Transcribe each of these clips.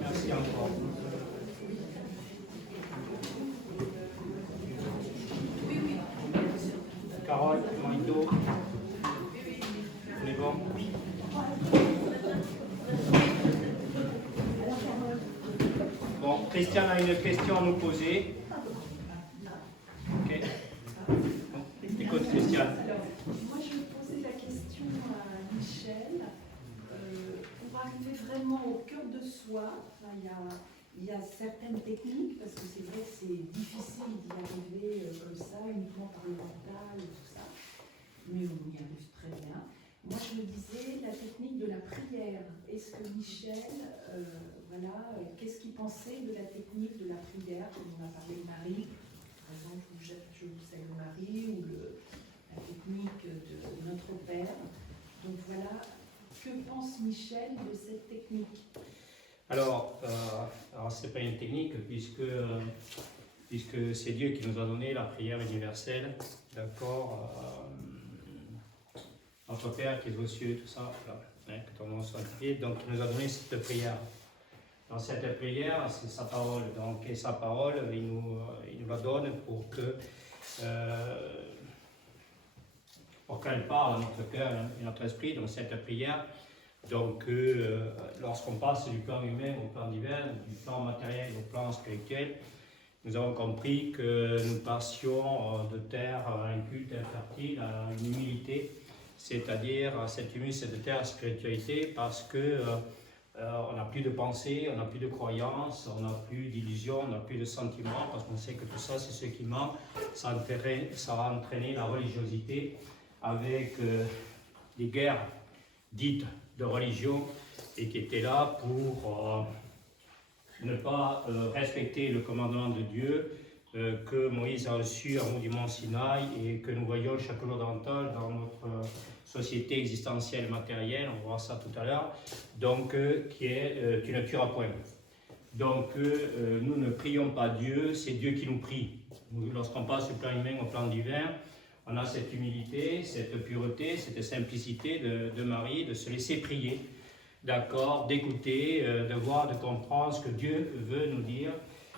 merci encore. Carole, Mando, on est bon? Bon, Christian a une question à nous poser. Ok. Bon, écoute, Christian. Moi, je vais poser la question à Michel. Pour arriver vraiment au cœur de soi, enfin, il y a certaines techniques, parce que c'est vrai que c'est difficile d'y arriver comme ça, uniquement par le mental et tout ça, mais on y arrive très bien. Moi, je me disais, la technique de la prière. Est-ce que Michel, qu'est-ce qu'il pensait de la technique de la prière? Comme on a parlé de Marie, par exemple, je vous salue Marie, ou la technique de Notre Père. Donc voilà, que pense Michel de cette technique? Alors c'est pas une technique puisque c'est Dieu qui nous a donné la prière universelle, d'accord. Notre Père qui est aux cieux, tout ça, voilà, hein, que ton nom soit sanctifié, donc il nous a donné cette prière. Dans cette prière, c'est sa parole, donc et sa parole, il nous la donne pour qu'elle parle à notre cœur et notre esprit dans cette prière. Donc, lorsqu'on passe du plan humain au plan divin, du plan matériel au plan spirituel, nous avons compris que nous passions de terre à un culte infertile, à une humilité, c'est-à-dire cette terre spiritualité, parce que on n'a plus de pensée, on n'a plus de croyances, on n'a plus d'illusions, on n'a plus de sentiments, parce qu'on sait que tout ça, c'est ce qui manque. Ça a entraîné la religiosité avec des guerres dites de religion et qui étaient là pour ne pas respecter le commandement de Dieu que Moïse a reçu en haut du mont Sinaï et que nous voyons chaque jour davantage dans notre société existentielle matérielle, on va voir ça tout à l'heure, donc qui est tu ne tueras point. Donc nous ne prions pas Dieu, c'est Dieu qui nous prie. Lorsqu'on passe du plan humain au plan divin, on a cette humilité, cette pureté, cette simplicité de Marie, de se laisser prier, d'accord, d'écouter, de voir, de comprendre ce que Dieu veut nous dire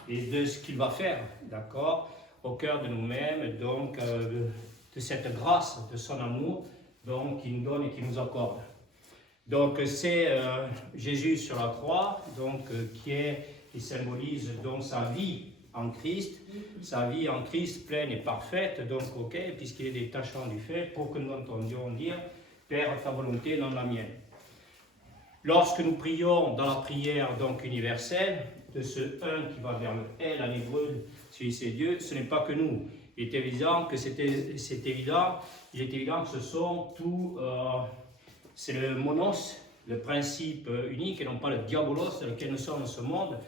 et de ce qu'il va faire, d'accord, au cœur de nous-mêmes, donc de cette grâce, de son amour, donc qui nous donne et qui nous accorde. Donc c'est Jésus sur la croix, donc qui symbolise donc sa vie en Christ, sa vie en Christ pleine et parfaite, donc ok, puisqu'il est détachant du fait, pour que nous entendions dire Père, ta volonté, non la mienne. Lorsque nous prions dans la prière donc universelle, de ce un qui va vers le elle en hébreu, celui c'est Dieu, ce n'est pas que nous. Il est évident que il est évident que ce sont tous, c'est le monos, le principe unique, et non pas le diabolos dans lequel nous sommes dans ce monde.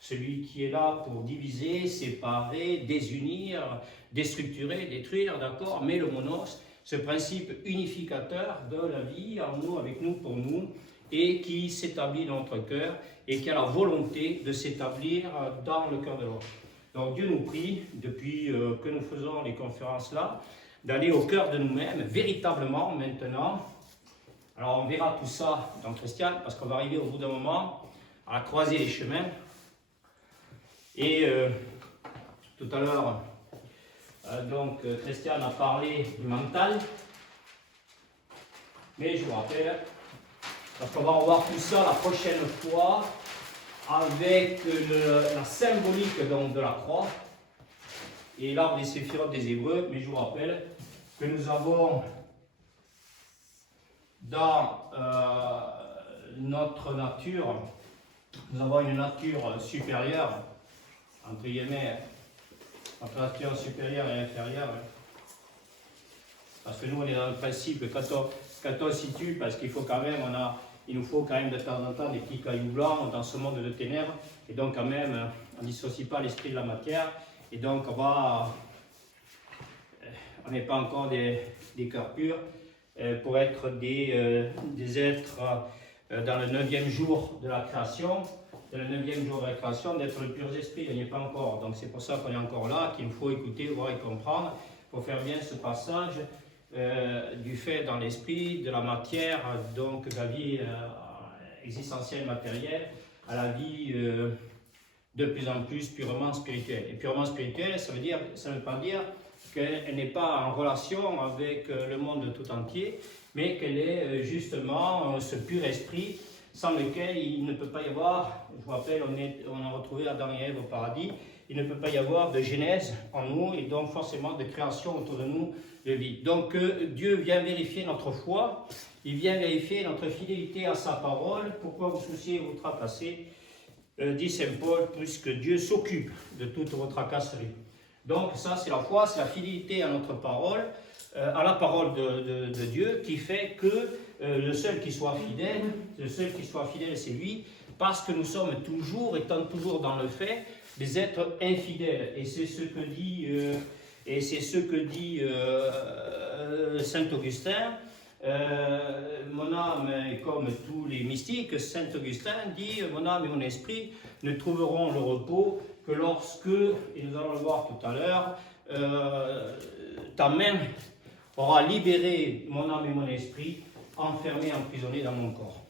Celui qui est là pour diviser, séparer, désunir, déstructurer, détruire, d'accord, mais le monos, ce principe unificateur de la vie en nous, avec nous, pour nous, et qui s'établit dans notre cœur et qui a la volonté de s'établir dans le cœur de l'autre. Donc Dieu nous prie, depuis que nous faisons les conférences là, d'aller au cœur de nous-mêmes, véritablement maintenant. Alors on verra tout ça dans Christian, parce qu'on va arriver au bout d'un moment à croiser les chemins. Et tout à l'heure, Christian a parlé du mental, mais je vous rappelle, parce qu'on va revoir tout ça la prochaine fois avec la symbolique donc, de la croix et l'arbre des séphirotes des Hébreux, mais je vous rappelle que nous avons dans notre nature, nous avons une nature supérieure, entre guillemets, entre nature supérieure et inférieure. Parce que nous, on est dans le principe, quand on situe, parce qu'il faut quand même, il nous faut quand même de temps en temps des petits cailloux blancs dans ce monde de ténèbres, et donc quand même, on ne dissocie pas l'esprit de la matière, et donc on n'est pas encore des cœurs purs pour être des êtres dans le 9e jour de la création. Dans le 9e jour de la création, d'être le pur esprit, on n'y est pas encore. Donc c'est pour ça qu'on est encore là, qu'il nous faut écouter, voir et comprendre, pour faire bien ce passage du fait dans l'esprit, de la matière, donc de la vie existentielle matérielle, à la vie de plus en plus purement spirituelle. Et purement spirituelle, ça ne veut pas dire qu'elle n'est pas en relation avec le monde tout entier, mais qu'elle est justement ce pur esprit sans lequel il ne peut pas y avoir, je vous rappelle, on a retrouvé Adam et Ève au paradis, il ne peut pas y avoir de genèse en nous et donc forcément de création autour de nous de vie. Donc Dieu vient vérifier notre foi, il vient vérifier notre fidélité à sa parole. Pourquoi vous souciez, vous tracasser, dit Saint Paul, puisque Dieu s'occupe de toute votre tracasserie. Donc ça c'est la foi, c'est la fidélité à notre parole, à la parole de Dieu qui fait que le seul qui soit fidèle, c'est lui, parce que nous sommes toujours, étant toujours dans le fait, des êtres infidèles. Et c'est ce que dit, Saint Augustin. Mon âme est comme tous les mystiques. Saint Augustin dit mon âme et mon esprit ne trouveront le repos que lorsque, et nous allons le voir tout à l'heure, ta main aura libéré mon âme et mon esprit, enfermés, emprisonnés dans mon corps.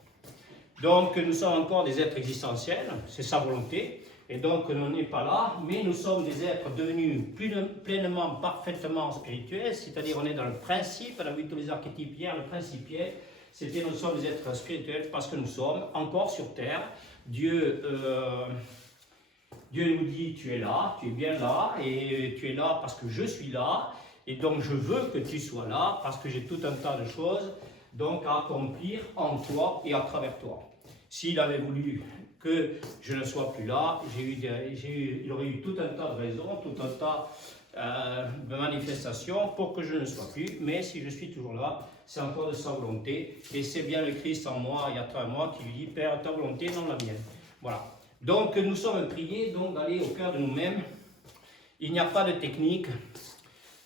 Donc nous sommes encore des êtres existentiels, c'est sa volonté, et donc on n'est pas là, mais nous sommes des êtres devenus pleinement, parfaitement spirituels, c'est-à-dire on est dans le principe, on a vu tous les archétypes hier, le principiel, c'était nous sommes des êtres spirituels parce que nous sommes encore sur terre. Dieu nous dit tu es là, tu es bien là, et tu es là parce que je suis là, et donc je veux que tu sois là parce que j'ai tout un tas de choses donc à accomplir en toi et à travers toi. S'il avait voulu que je ne sois plus là, il aurait eu tout un tas de raisons, tout un tas de manifestations pour que je ne sois plus, mais si je suis toujours là, c'est encore de sa volonté, et c'est bien le Christ en moi et à travers moi qui lui dit, Père, ta volonté, non la mienne. Voilà. Donc nous sommes priés d'aller au cœur de nous-mêmes. Il n'y a pas de technique,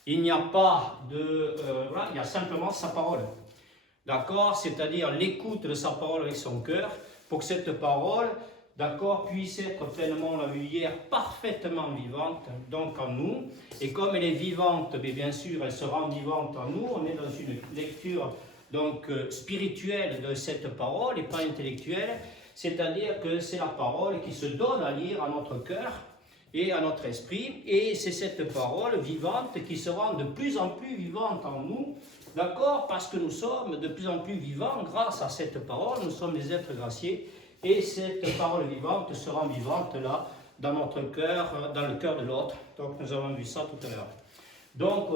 il n'y a pas de... voilà, il y a simplement sa parole. D'accord? C'est-à-dire l'écoute de sa parole avec son cœur, pour que cette parole, d'accord, puisse être pleinement, on l'a vu hier, parfaitement vivante, donc en nous. Et comme elle est vivante, bien sûr, elle se rend vivante en nous. On est dans une lecture donc spirituelle de cette parole et pas intellectuelle. C'est-à-dire que c'est la parole qui se donne à lire à notre cœur et à notre esprit. Et c'est cette parole vivante qui se rend de plus en plus vivante en nous. D'accord? Parce que nous sommes de plus en plus vivants grâce à cette parole, nous sommes des êtres graciés, et cette parole vivante se rend vivante là, dans notre cœur, dans le cœur de l'autre. Donc nous avons vu ça tout à l'heure. Donc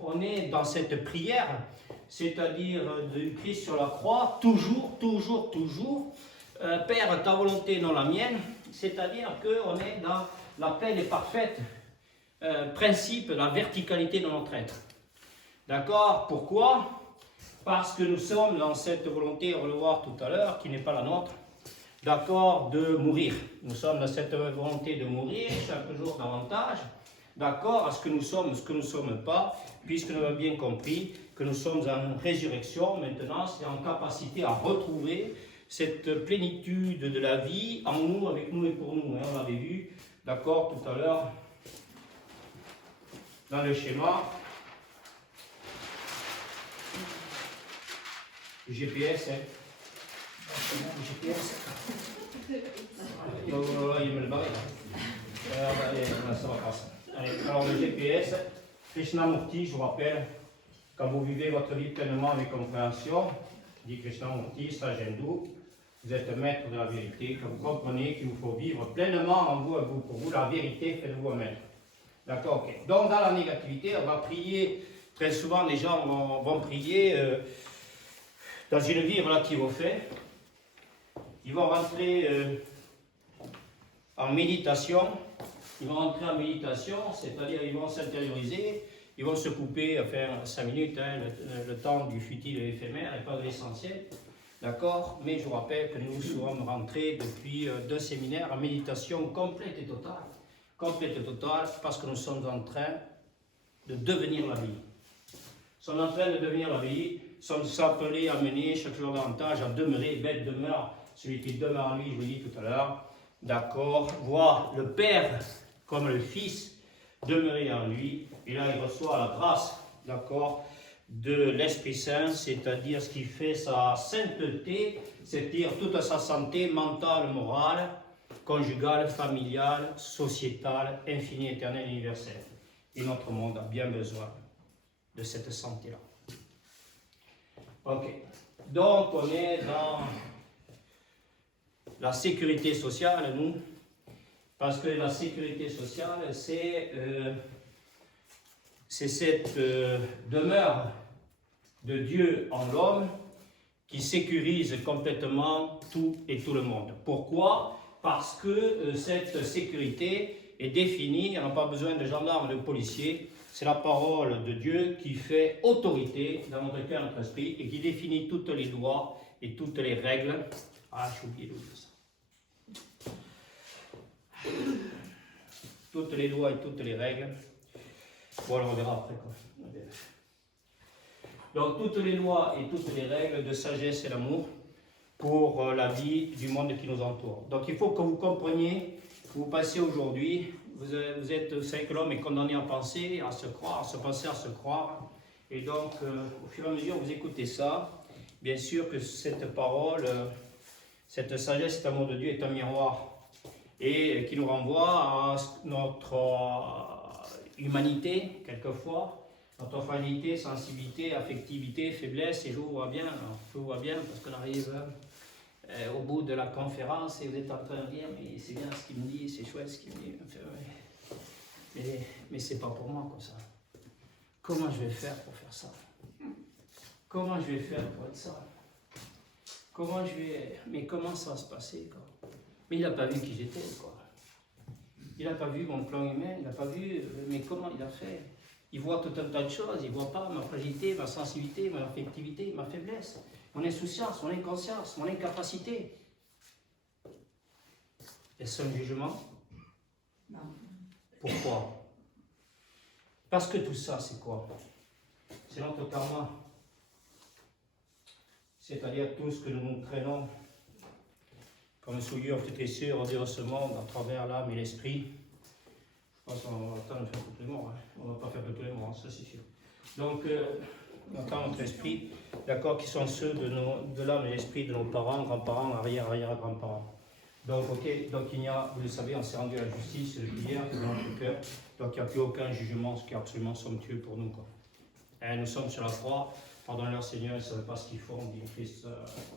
on est dans cette prière, c'est-à-dire du Christ sur la croix, toujours, Père, ta volonté, non la mienne, c'est-à-dire qu'on est dans la pleine et parfaite principe, la verticalité de notre être. D'accord? Pourquoi? Parce que nous sommes dans cette volonté, on va le voir tout à l'heure, qui n'est pas la nôtre, d'accord, de mourir. Nous sommes dans cette volonté de mourir chaque jour davantage, d'accord, à ce que nous sommes, ce que nous ne sommes pas, puisque nous avons bien compris que nous sommes en résurrection maintenant, c'est en capacité à retrouver cette plénitude de la vie en nous, avec nous et pour nous. On l'avait vu, d'accord, tout à l'heure, dans le schéma. Le GPS, hein. Le GPS. Il me le barre là. Allez, ça va passer. Allez, alors le GPS, Krishnamurti, je vous rappelle, quand vous vivez votre vie pleinement avec compréhension, dit Krishnamurti, sage hindou, vous êtes maître de la vérité, que vous comprenez qu'il vous faut vivre pleinement en vous, pour vous, la vérité, faites-vous un maître. D'accord, ok. Donc dans la négativité, on va prier, très souvent les gens vont prier dans une vie relative au fait. Ils vont rentrer en méditation. Ils vont rentrer en méditation, c'est-à-dire ils vont s'intérioriser, ils vont se couper, enfin 5 minutes, hein, le temps du futile et éphémère et pas de l'essentiel. D'accord? Mais je vous rappelle que nous sommes rentrés depuis 2 séminaires en méditation complète et totale. Complète et totale, parce que nous sommes en train de devenir la vie. Nous sommes en train de devenir la vie, nous sommes appelés à mener chaque jour davantage à demeurer, bête demeure, celui qui demeure en lui, je vous l'ai dit tout à l'heure. D'accord? Voir le Père comme le Fils demeurer en lui, et là il reçoit la grâce, d'accord, de l'Esprit Saint, c'est-à-dire ce qui fait sa sainteté, c'est-à-dire toute sa santé mentale, morale, conjugale, familiale, sociétale, infinie, éternelle, universelle. Et notre monde a bien besoin de cette santé-là. Ok. Donc, on est dans la sécurité sociale, nous, parce que la sécurité sociale, c'est cette demeure de Dieu en l'homme qui sécurise complètement tout et tout le monde. Pourquoi? Parce que cette sécurité est définie, on n'a pas besoin de gendarmes, de policiers, c'est la parole de Dieu qui fait autorité dans notre cœur, notre esprit, et qui définit toutes les lois et toutes les règles. Ah, j'ai oublié de dire ça. Toutes les lois et toutes les règles. Bon, alors on verra après quoi. Donc, toutes les lois et toutes les règles de sagesse et d'amour pour la vie du monde qui nous entoure. Donc, il faut que vous compreniez, que vous passez aujourd'hui, vous savez que l'homme est condamné à penser, à se croire, à se penser, à se croire. Et donc, au fur et à mesure, vous écoutez ça. Bien sûr que cette parole, cette sagesse, cet amour de Dieu est un miroir et qui nous renvoie à notre humanité, quelquefois, notre fragilité, sensibilité, affectivité, faiblesse. Et je vous vois bien parce qu'on arrive au bout de la conférence et vous êtes en train de dire mais c'est bien ce qu'il me dit, c'est chouette ce qu'il me dit. Mais c'est pas pour moi comme ça. Comment je vais faire pour faire ça? Comment je vais faire pour être ça? Mais comment ça va se passer quoi? Mais il n'a pas vu qui j'étais quoi. Il n'a pas vu mon plan humain, il n'a pas vu mais comment il a fait. Il voit tout un tas de choses, il ne voit pas ma fragilité, ma sensibilité, mon affectivité, ma faiblesse, mon insouciance, mon inconscience, mon incapacité. Est-ce un jugement? Non. Pourquoi? Parce que tout ça, c'est quoi? C'est notre karma. C'est-à-dire tout ce que nous nous traînons comme souillure, flétrissure de ce monde à travers l'âme et l'esprit. Je pense qu'on va attendre de faire tous les morts. Hein. On ne va pas faire tous les morts, hein, ça c'est sûr. Donc, on entend notre esprit, d'accord, qui sont ceux de l'âme et l'esprit de nos parents, grands-parents, arrière-grands-parents. Donc, ok, donc il y a, vous le savez, on s'est rendu à la justice hier dans notre cœur. Donc, il n'y a plus aucun jugement, ce qui est absolument somptueux pour nous. Quoi. Et nous sommes sur la croix, pardonne-leur Seigneur, ils ne savent pas ce qu'ils font, dit le Christ.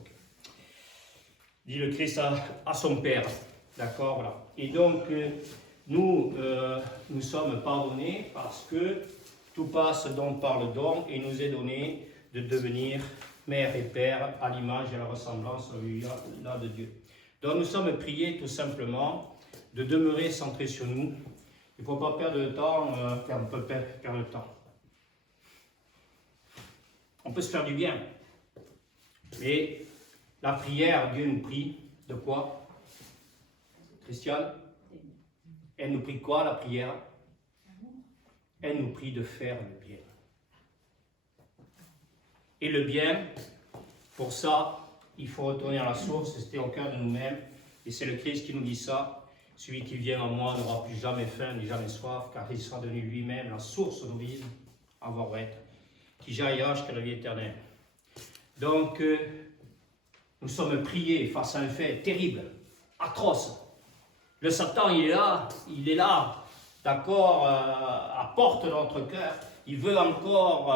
Okay. Dit le Christ à son Père. D'accord, voilà. Et donc, nous sommes pardonnés parce que tout passe don par le don et il nous est donné de devenir mère et père à l'image et à la ressemblance là de Dieu. Donc nous sommes priés tout simplement de demeurer centrés sur nous. Il ne faut pas perdre de temps, car on peut perdre le temps. On peut se faire du bien. Mais la prière, Dieu nous prie de quoi? Christiane? Elle nous prie quoi, la prière? Elle nous prie de faire le bien. Et le bien, pour ça, il faut retourner à la source, c'était au cœur de nous-mêmes. Et c'est le Christ qui nous dit ça. Celui qui vient à moi n'aura plus jamais faim, ni jamais soif, car il sera devenu lui-même la source d'eau vive, avoir être, qui jaillira jusqu'à la vie éternelle. Donc, nous sommes priés face à un fait terrible, atroce. Le Satan, il est là, d'accord, à porte de notre cœur. Il veut encore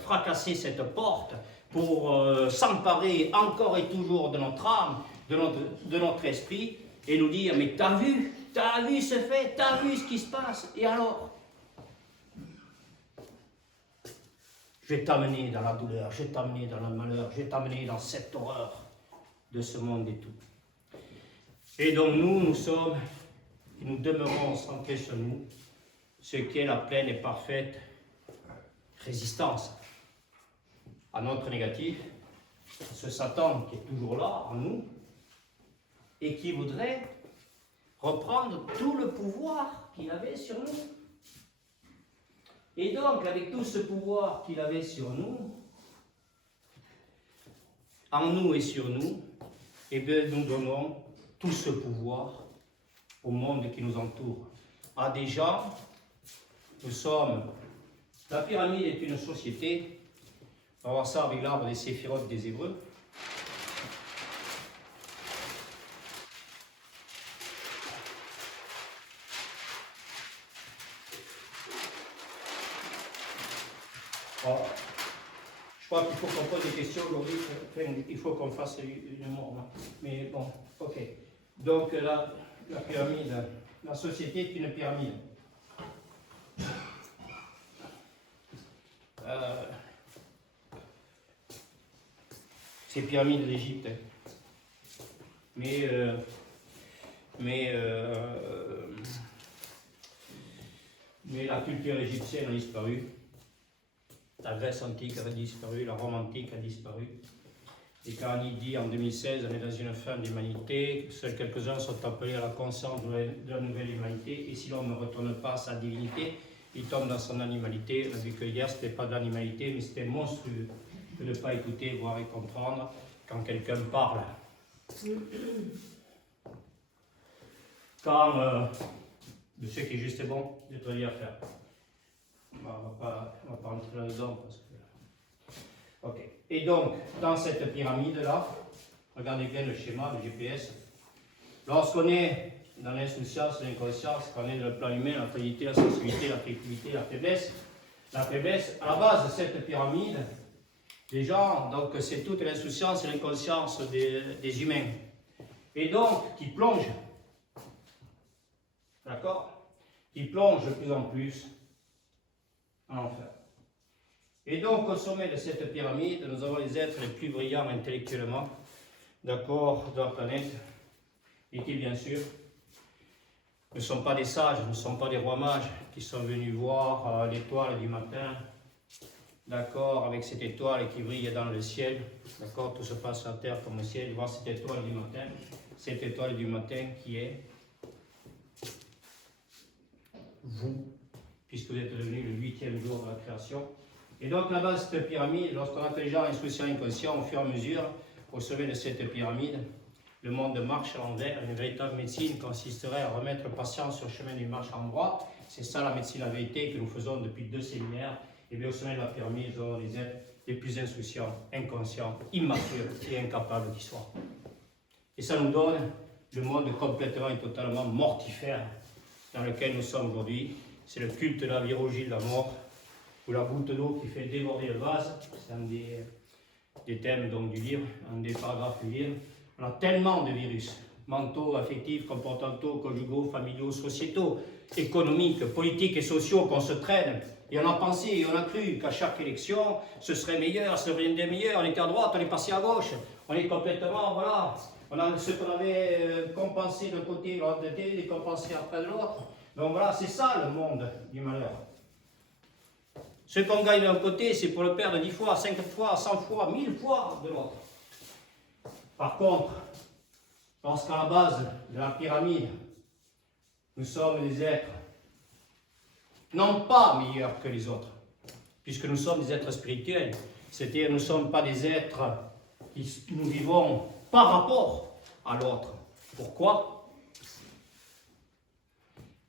fracasser cette porte pour s'emparer encore et toujours de notre âme, de notre esprit, et nous dire, mais t'as vu ce fait, t'as vu ce qui se passe, et alors? Je vais t'amener dans la douleur, je vais t'amener dans le malheur, je vais t'amener dans cette horreur de ce monde et tout. Et donc nous demeurons centrés sur nous, ce qui est la pleine et parfaite résistance à notre négatif, ce Satan qui est toujours là en nous et qui voudrait reprendre tout le pouvoir qu'il avait sur nous. Et donc, avec tout ce pouvoir qu'il avait sur nous, en nous et sur nous, eh bien, nous donnons tout ce pouvoir au monde qui nous entoure. Déjà, la pyramide est une société On va voir ça avec l'arbre des séphirotes des Hébreux. Alors, je crois qu'il faut qu'on pose des questions aujourd'hui. Enfin, il faut qu'on fasse une mort. Mais bon, ok. Donc la pyramide, la société est une pyramide. C'est pyramide d'Égypte. Mais la culture égyptienne a disparu. La Grèce antique a disparu, la Rome antique a disparu. Et quand il dit en 2016, on est dans une fin d'humanité, seuls quelques-uns sont appelés à la conscience de la nouvelle humanité, et si l'homme ne retourne pas à sa divinité, il tombe dans son animalité. On a vu que hier, ce n'était pas de l'animalité, mais c'était monstrueux de ne pas écouter, voir et comprendre quand quelqu'un parle. Quand de ce qui est juste et bon, je te dis à faire. On va pas rentrer là-dedans parce que... Ok. Et donc, dans cette pyramide-là, regardez bien le schéma, le GPS. Lorsqu'on est dans l'insouciance, l'inconscience, qu'on est dans le plan humain, la fragilité, la sensibilité, la fébrilité, la faiblesse, à la base de cette pyramide, les gens, donc c'est toute l'insouciance et l'inconscience des humains. Et donc, qui plongent, d'accord, qui plongent de plus en plus en enfer. Et donc, au sommet de cette pyramide, nous avons les êtres les plus brillants intellectuellement, d'accord, de la planète, et qui, bien sûr, ne sont pas des sages, ne sont pas des rois mages qui sont venus voir l'étoile du matin, d'accord, avec cette étoile qui brille dans le ciel, d'accord, tout se passe sur la terre comme au ciel, voir cette étoile du matin qui est vous, puisque vous êtes devenu le 8e jour de la création. Et donc là-bas, cette pyramide, lorsqu'on a les gens insouciants et inconscients, au fur et à mesure, au sommet de cette pyramide, le monde marche à l'envers. Une véritable médecine consisterait à remettre le patient sur le chemin d'une marche en droit. C'est ça la médecine, la vérité que nous faisons depuis 2 séminaires. Et bien au sommet de la pyramide, nous avons les êtres les plus insouciants, inconscients, immatures et incapables qui soient. Et ça nous donne le monde complètement et totalement mortifère dans lequel nous sommes aujourd'hui. C'est le culte de la virologie de la mort, ou la goutte d'eau qui fait déborder le vase. C'est un des thèmes donc, du livre, un des paragraphes du livre. On a tellement de virus, mentaux, affectifs, comportementaux, conjugaux, familiaux, sociétaux, économiques, politiques et sociaux qu'on se traîne. Et on a pensé, et on a cru qu'à chaque élection, ce serait meilleur, ce serait des meilleurs. On était à droite, on est passé à gauche. On est complètement, voilà. On a ce qu'on avait compensé d'un côté, l'autre côté, et compensé après de l'autre. Donc voilà, c'est ça le monde du malheur. Ce qu'on gagne d'un côté, c'est pour le perdre 10 fois, 5 fois, 100 fois, 1000 fois de l'autre. Par contre, lorsqu'à la base de la pyramide, nous sommes des êtres non pas meilleurs que les autres, puisque nous sommes des êtres spirituels, c'est-à-dire nous ne sommes pas des êtres qui nous vivons par rapport à l'autre. Pourquoi?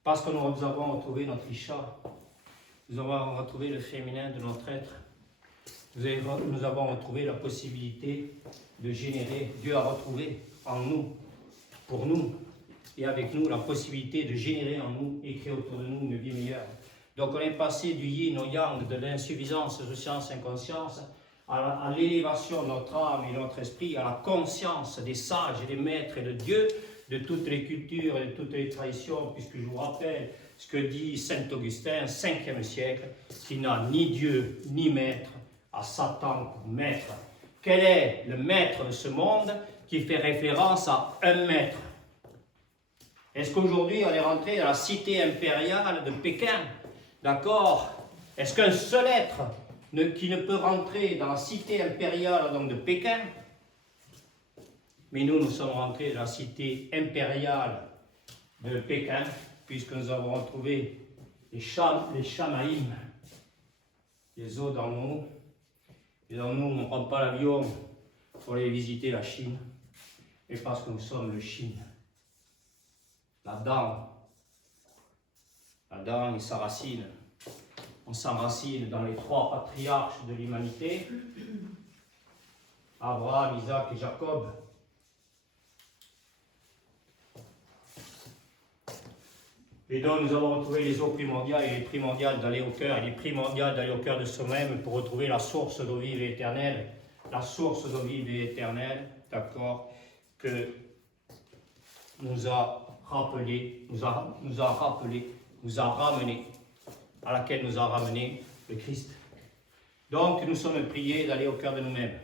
Parce que nous avons retrouvé notre Isha, nous avons retrouvé le féminin de notre être, nous avons retrouvé la possibilité de générer, Dieu a retrouvé en nous, pour nous, et avec nous, la possibilité de générer en nous et créer autour de nous une vie meilleure. Donc on est passé du yin au yang, de l'insuffisance, de science, inconscience, à l'élévation de notre âme et de notre esprit, à la conscience des sages et des maîtres et de Dieu, de toutes les cultures et de toutes les traditions, puisque je vous rappelle ce que dit Saint Augustin, 5e siècle, qui n'a ni Dieu ni maître, à Satan pour maître. Quel est le maître de ce monde qui fait référence à un maître? Est-ce qu'aujourd'hui on est rentré dans la cité impériale de Pékin? D'accord? Est-ce qu'un seul être qui ne peut rentrer dans la cité impériale donc de Pékin? Mais nous sommes rentrés dans la cité impériale de Pékin, puisque nous avons retrouvé les chamaïms, les eaux dans nous. Et dans nous, on ne prend pas l'avion pour aller visiter la Chine, mais parce que nous sommes le Chine. La dent et sa racine. On s'enracine dans les 3 patriarches de l'humanité, Abraham, Isaac et Jacob. Et donc nous avons retrouvé les eaux primordiales, il est primordial d'aller au cœur, il est primordial d'aller au cœur de soi-même pour retrouver la source d'eau vive et éternelle, la source d'eau vive et éternelle, d'accord, que nous a rappelé, nous a ramené, à laquelle nous a ramené le Christ. Donc nous sommes priés d'aller au cœur de nous-mêmes.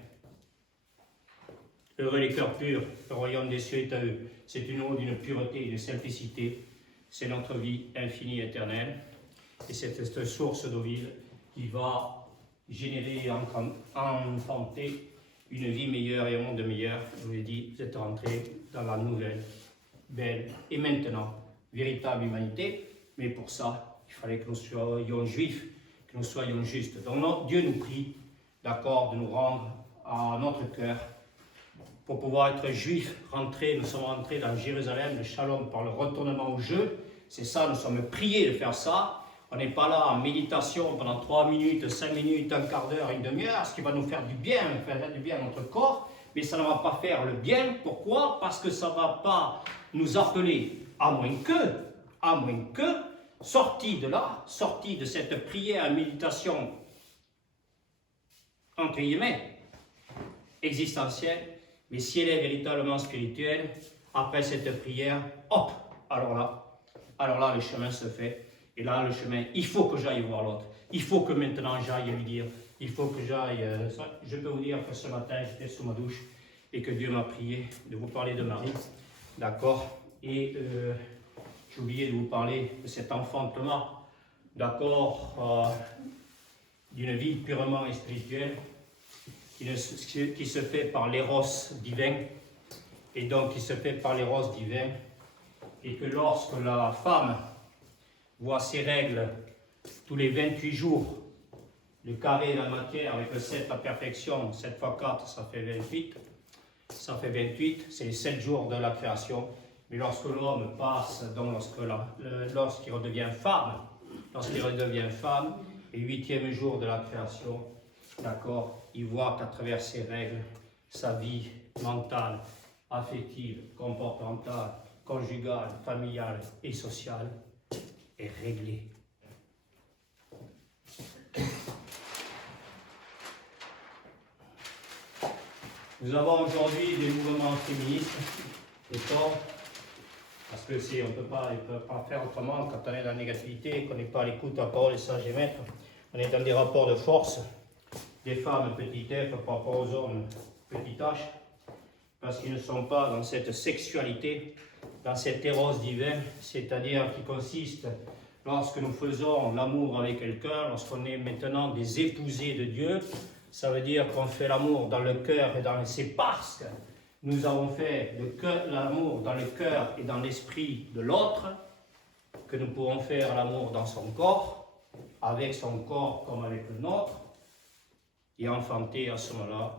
Heureux les cœurs purs, le royaume des cieux est à eux. C'est une eau d'une pureté et de simplicité. C'est notre vie infinie et éternelle. Et c'est cette source d'eau vive qui va générer et enfanter une vie meilleure et un monde meilleur. Je vous l'ai dit, vous êtes rentrés dans la nouvelle, belle et maintenant véritable humanité. Mais pour ça, il fallait que nous soyons juifs, que nous soyons justes. Donc Dieu nous prie, d'accord, de nous rendre à notre cœur pour pouvoir être juifs, nous sommes rentrés dans Jérusalem, le shalom par le retournement au jeu. C'est ça, nous sommes priés de faire ça. On n'est pas là en méditation pendant 3 minutes, 5 minutes, un quart d'heure, une demi-heure, ce qui va nous faire du bien à notre corps, mais ça ne va pas faire le bien. Pourquoi? Parce que ça ne va pas nous appeler, à moins que, sortis de cette prière, méditation, entre guillemets, existentielle, mais si elle est véritablement spirituelle, après cette prière, hop, alors là, le chemin se fait. Et là, le chemin, il faut que j'aille voir l'autre. Il faut que maintenant j'aille lui dire. Il faut que j'aille. Je peux vous dire que ce matin, j'étais sous ma douche et que Dieu m'a prié de vous parler de Marie. D'accord? Et j'ai oublié de vous parler de cet enfantement. D'accord? D'une vie purement et spirituelle qui se fait par l'éros divin. Et donc, qui se fait par l'éros divin. Et que lorsque la femme voit ses règles tous les 28 jours, le carré de la matière avec le 7 à perfection, 7 x 4, ça fait 28. Ça fait 28, c'est les 7 jours de la création. Mais lorsque l'homme passe, donc lorsqu'il redevient femme, le 8e jour de la création, d'accord, il voit qu'à travers ses règles, sa vie mentale, affective, comportementale, conjugale, familiale et sociale est réglée. Nous avons aujourd'hui des mouvements féministes, d'accord, parce que on ne peut pas faire autrement quand on est dans la négativité, qu'on n'est pas à l'écoute de la parole des sages et maîtres. On est dans des rapports de force, des femmes petit f par rapport aux hommes petit h, parce qu'ils ne sont pas dans cette sexualité, dans cet éros divin, c'est-à-dire qui consiste, lorsque nous faisons l'amour avec quelqu'un, lorsqu'on est maintenant des épousés de Dieu, ça veut dire qu'on fait l'amour dans le cœur et dans c'est parce que nous avons fait l'amour dans le cœur et dans l'esprit de l'autre, que nous pouvons faire l'amour dans son corps, avec son corps comme avec le nôtre, et enfanter à ce moment-là,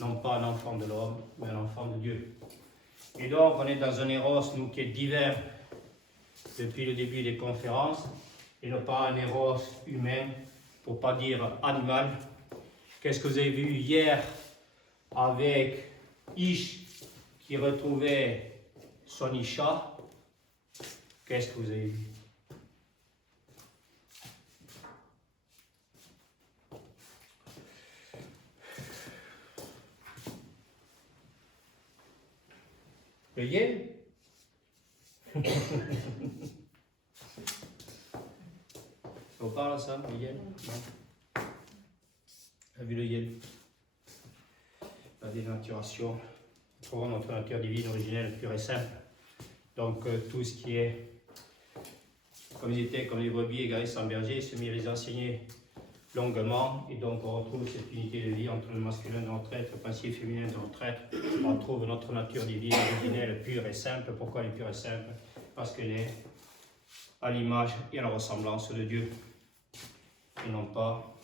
non pas un enfant de l'homme, mais un enfant de Dieu. Et donc, on est dans un éros, nous, qui est divers depuis le début des conférences, et non pas un éros humain, pour ne pas dire animal. Qu'est-ce que vous avez vu hier avec Ish qui retrouvait son Isha? Qu'est-ce que vous avez vu? Le yen? Ça vous parle ça, le yen? Non. T'as vu le yen? La dénaturation. Nous trouvons notre nature divine originelle, pure et simple. Donc tout ce qui est, comme ils étaient comme les brebis égarées sans berger, se mit à les enseigner longuement, et donc on retrouve cette unité de vie entre le masculin de notre être, le principe féminin de notre être. On retrouve notre nature divine originelle, pure et simple. Pourquoi elle est pure et simple? Parce qu'elle est à l'image et à la ressemblance de Dieu, et non pas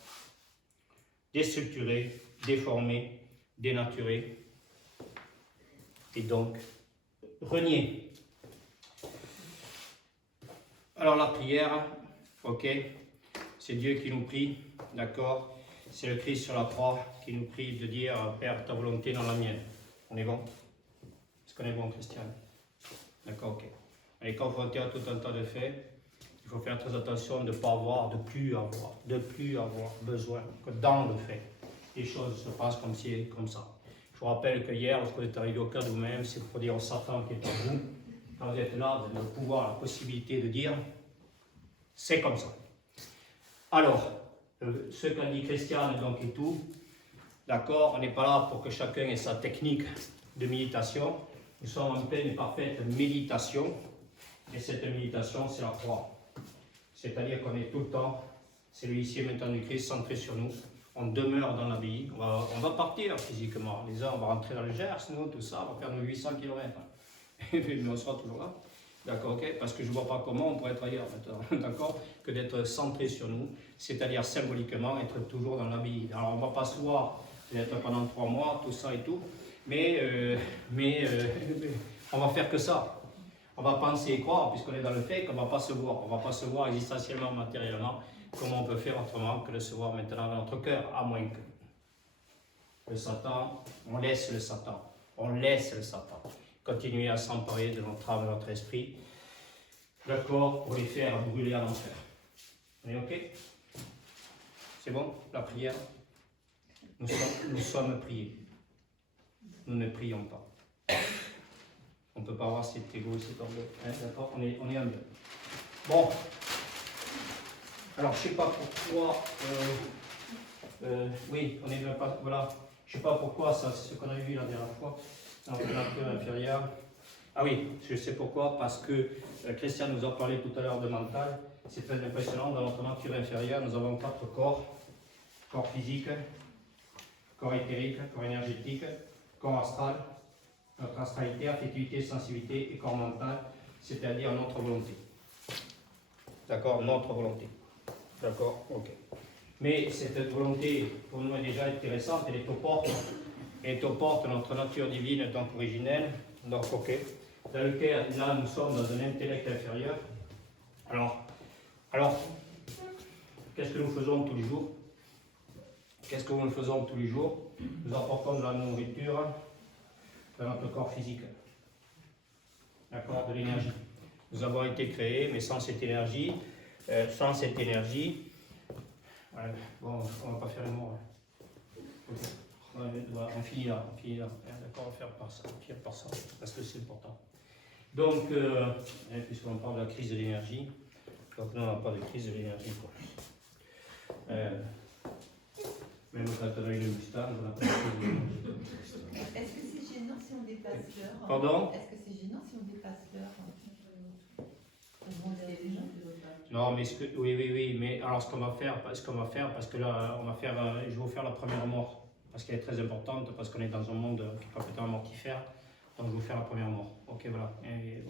déstructurée, déformée, dénaturée, et donc reniée. Alors la prière, ok, c'est Dieu qui nous prie, d'accord? C'est le Christ sur la croix qui nous prie de dire Père, ta volonté dans la mienne. On est bon? Est-ce qu'on est bon, Christian? D'accord, ok. On est confronté à tout un tas de faits. Il faut faire très attention de ne pas avoir, de plus avoir besoin que dans le fait, les choses se passent comme ci, comme ça. Je vous rappelle que hier, lorsque vous êtes arrivé au cœur de vous-même, c'est pour dire au Satan qui est en vous, quand vous êtes là, vous avez le pouvoir, la possibilité de dire c'est comme ça. Alors, ce qu'a dit Christiane donc et tout, d'accord, on n'est pas là pour que chacun ait sa technique de méditation. Nous sommes en pleine et parfaite méditation, et cette méditation, c'est la croix. C'est-à-dire qu'on est tout le temps, c'est le ici et maintenant du Christ centré sur nous. On demeure dans l'abbaye, on va partir physiquement. Les uns, on va rentrer dans le Gers, nous, tout ça, on va faire nos 800 km. Mais on sera toujours là. D'accord, ok? Parce que je ne vois pas comment on pourrait être ailleurs maintenant, d'accord? Que d'être centré sur nous, c'est-à-dire symboliquement être toujours dans l'abbaye. Alors on ne va pas se voir peut-être pendant 3 mois, tout ça et tout, mais on va faire que ça. On va penser et croire, puisqu'on est dans le fait qu'on ne va pas se voir. On ne va pas se voir existentiellement, matériellement. Comment on peut faire autrement que de se voir maintenant dans notre cœur, à moins que le Satan, on laisse le Satan continuer à s'emparer de notre âme et de notre esprit, d'accord, pour les faire brûler à l'enfer. On est ok? C'est bon? La prière? Nous sommes priés. Nous ne prions pas. On ne peut pas avoir cet égo, cet orgueil. Hein, d'accord? On est humble. Bon. Alors, je ne sais pas pourquoi. Oui, on est pas. Voilà. Je ne sais pas pourquoi, ça, c'est ce qu'on a vu la dernière fois, dans la nature inférieure. Ah oui, je sais pourquoi, parce que Christian nous a parlé tout à l'heure de mental. C'est très impressionnant. Dans notre nature inférieure, nous avons 4 corps. Corps physique, corps éthérique, corps énergétique, corps astral. Notre astralité, affectivité, sensibilité et corps mental, c'est-à-dire notre volonté. D'accord? Notre volonté. D'accord? Ok. Mais cette volonté, pour nous, est déjà intéressante, elle est aux portes. Elle est aux portes de notre nature divine, donc originelle. Donc, ok. Dans lequel, là, nous sommes dans un intellect inférieur. Alors, qu'est-ce que nous faisons tous les jours? Qu'est-ce que nous faisons tous les jours? Nous apportons de la nourriture dans notre corps physique. D'accord? De l'énergie. Nous avons été créés, mais sans cette énergie, bon, on ne va pas faire les mots. Hein. On finit là. D'accord, on va faire par ça, parce que c'est important. Donc, puisqu'on parle de la crise de l'énergie, donc nous, on n'a pas de crise de l'énergie. Même quand on a eu le Mustang, on n'a pas de crise de l'énergie. Est-ce que c'est gênant si on dépasse l'heure? Pardon? Est-ce que c'est gênant si on dépasse l'heure? Non, mais oui, mais alors ce qu'on va faire, parce que là, je vais vous faire la première mort, parce qu'elle est très importante, parce qu'on est dans un monde qui est complètement mortifère, donc je vais vous faire la première mort. Ok, voilà,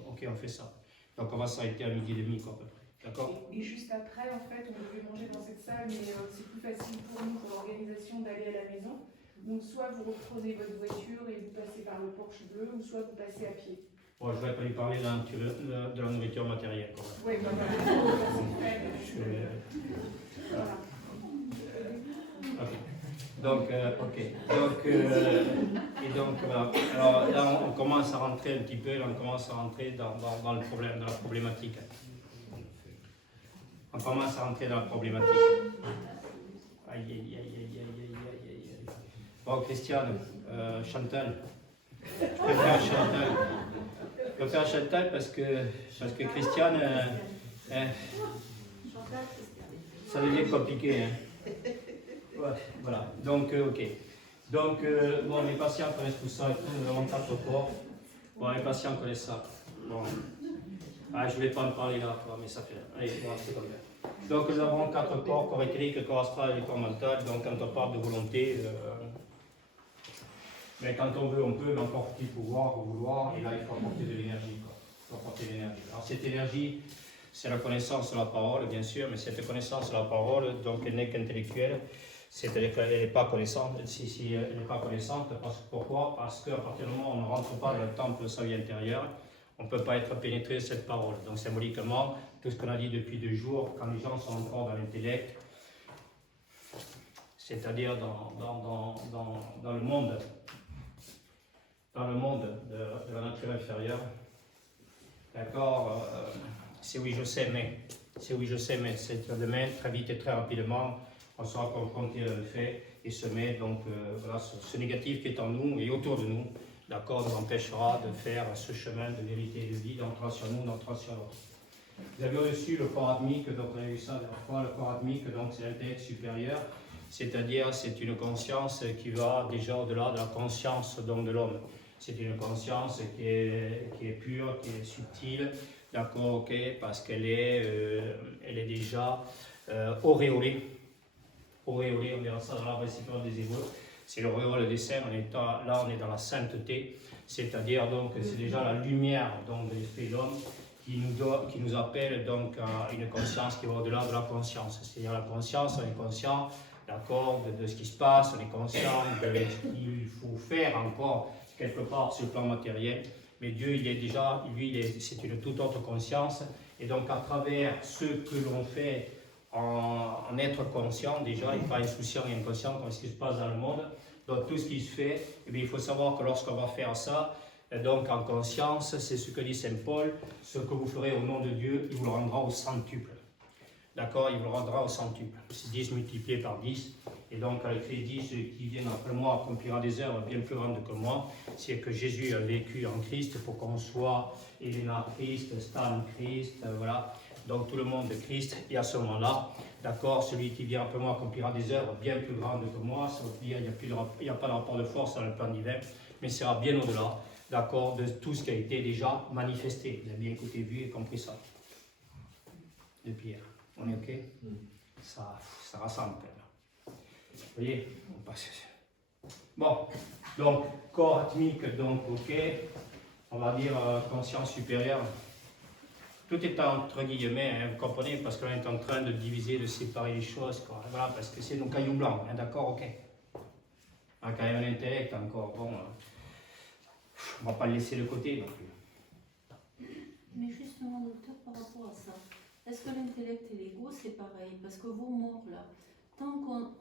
ok, on fait ça. Donc on va s'arrêter à 12h30, quoi, à peu près. D'accord? Et juste après, en fait, on devait manger dans cette salle, mais c'est plus facile pour nous, pour l'organisation, d'aller à la maison. Donc soit vous reprenez votre voiture et vous passez par le porche bleu, ou soit vous passez à pied. Bon, je ne vais pas lui parler de la nourriture matérielle. Oui, voilà. Voilà. Okay. Donc, voilà. Alors là, on commence à rentrer un petit peu, dans le problème, dans la problématique. On commence à rentrer dans la problématique. Aïe. Bon, Christiane, Chantal. Je préfère Chantal parce que Christiane, ça devient compliqué. Hein. Ouais, voilà, donc ok. Donc, bon, les patients connaissent tout ça et tout, nous avons 4 corps. Bon, les patients connaissent ça. Bon. Ah, je ne vais pas en parler là, mais ça fait. Allez, bon, c'est comme ça. Donc, nous avons 4 corps, corps éthérique, corps astral et corps mental. Donc, quand on parle de volonté, mais quand on veut, on peut, mais encore faut-il vouloir, et là, il faut apporter de l'énergie. Il faut apporter de l'énergie. Alors, cette énergie, c'est la connaissance de la parole, bien sûr, mais cette connaissance de la parole, donc, elle n'est qu'intellectuelle. C'est-à-dire qu'elle n'est pas connaissante. Si elle n'est pas connaissante, pourquoi? Parce qu'à partir du moment où on ne rentre pas dans le temple de sa vie intérieure, on ne peut pas être pénétré de cette parole. Donc symboliquement, tout ce qu'on a dit depuis 2 jours, quand les gens sont encore dans l'intellect, c'est-à-dire dans le monde de la nature inférieure. D'accord, c'est oui, je sais, mais c'est demain, très vite et très rapidement, on sera confronté à un fait et se met donc, voilà, ce négatif qui est en nous et autour de nous, d'accord, nous empêchera de faire ce chemin de vérité et de vie, d'entrer sur nous, d'entrer sur l'autre. Vous avez reçu le corps atmique, donc on a vu ça la dernière fois, le corps atmique, donc c'est l'intellect supérieur, c'est-à-dire c'est une conscience qui va déjà au-delà de la conscience donc, de l'homme. C'est une conscience qui est pure, qui est subtile, d'accord, ok, parce qu'elle elle est déjà auréolée. Auréolée, on verra ça dans l'arbre récipient des Hébreux. C'est l'auréole des saints, là on est dans la sainteté, c'est-à-dire donc c'est déjà la lumière donc, de l'esprit de l'homme qui nous appelle donc à une conscience qui va au-delà de la conscience. C'est-à-dire la conscience, on est conscient, d'accord, de ce qui se passe, on est conscient de ce qu'il faut faire encore quelque part sur le plan matériel, mais Dieu, il est déjà, lui, c'est une toute autre conscience, et donc à travers ce que l'on fait en être conscient, déjà, il n'est pas insouciant et inconscient comme ce qui se passe dans le monde, donc tout ce qui se fait, eh bien, il faut savoir que lorsqu'on va faire ça, donc en conscience, c'est ce que dit Saint Paul, ce que vous ferez au nom de Dieu, il vous le rendra au centuple. D'accord, il vous le rendra au centuple. C'est 10 multiplié par 10. Et donc, avec les 10 qui viennent après moi accomplira des œuvres bien plus grandes que moi. C'est que Jésus a vécu en Christ pour qu'on soit Elena Christ, Stan Christ, voilà. Donc, tout le monde de Christ. Et à ce moment-là, d'accord, celui qui vient après moi accomplira des œuvres bien plus grandes que moi. Ça veut dire qu'il n'y a pas de rapport de force dans le plan divin, mais sera bien au-delà, d'accord, de tout ce qui a été déjà manifesté. Vous avez bien écouté, vu et compris ça. De Pierre. On est OK? Ça rassemble quand même. Vous voyez? On passe. Bon, donc, corps atmique, donc OK. On va dire conscience supérieure. Tout est entre guillemets, hein, vous comprenez? Parce qu'on est en train de diviser, de séparer les choses. Quoi. Voilà, parce que c'est nos cailloux blancs. Hein, d'accord? OK. On a quand même un intellect encore. Bon, on ne va pas le laisser de côté non plus. Mais justement, docteur, par rapport à ça, est-ce que l'intellect et l'ego, c'est pareil? Parce que vos morts, là, tant qu'on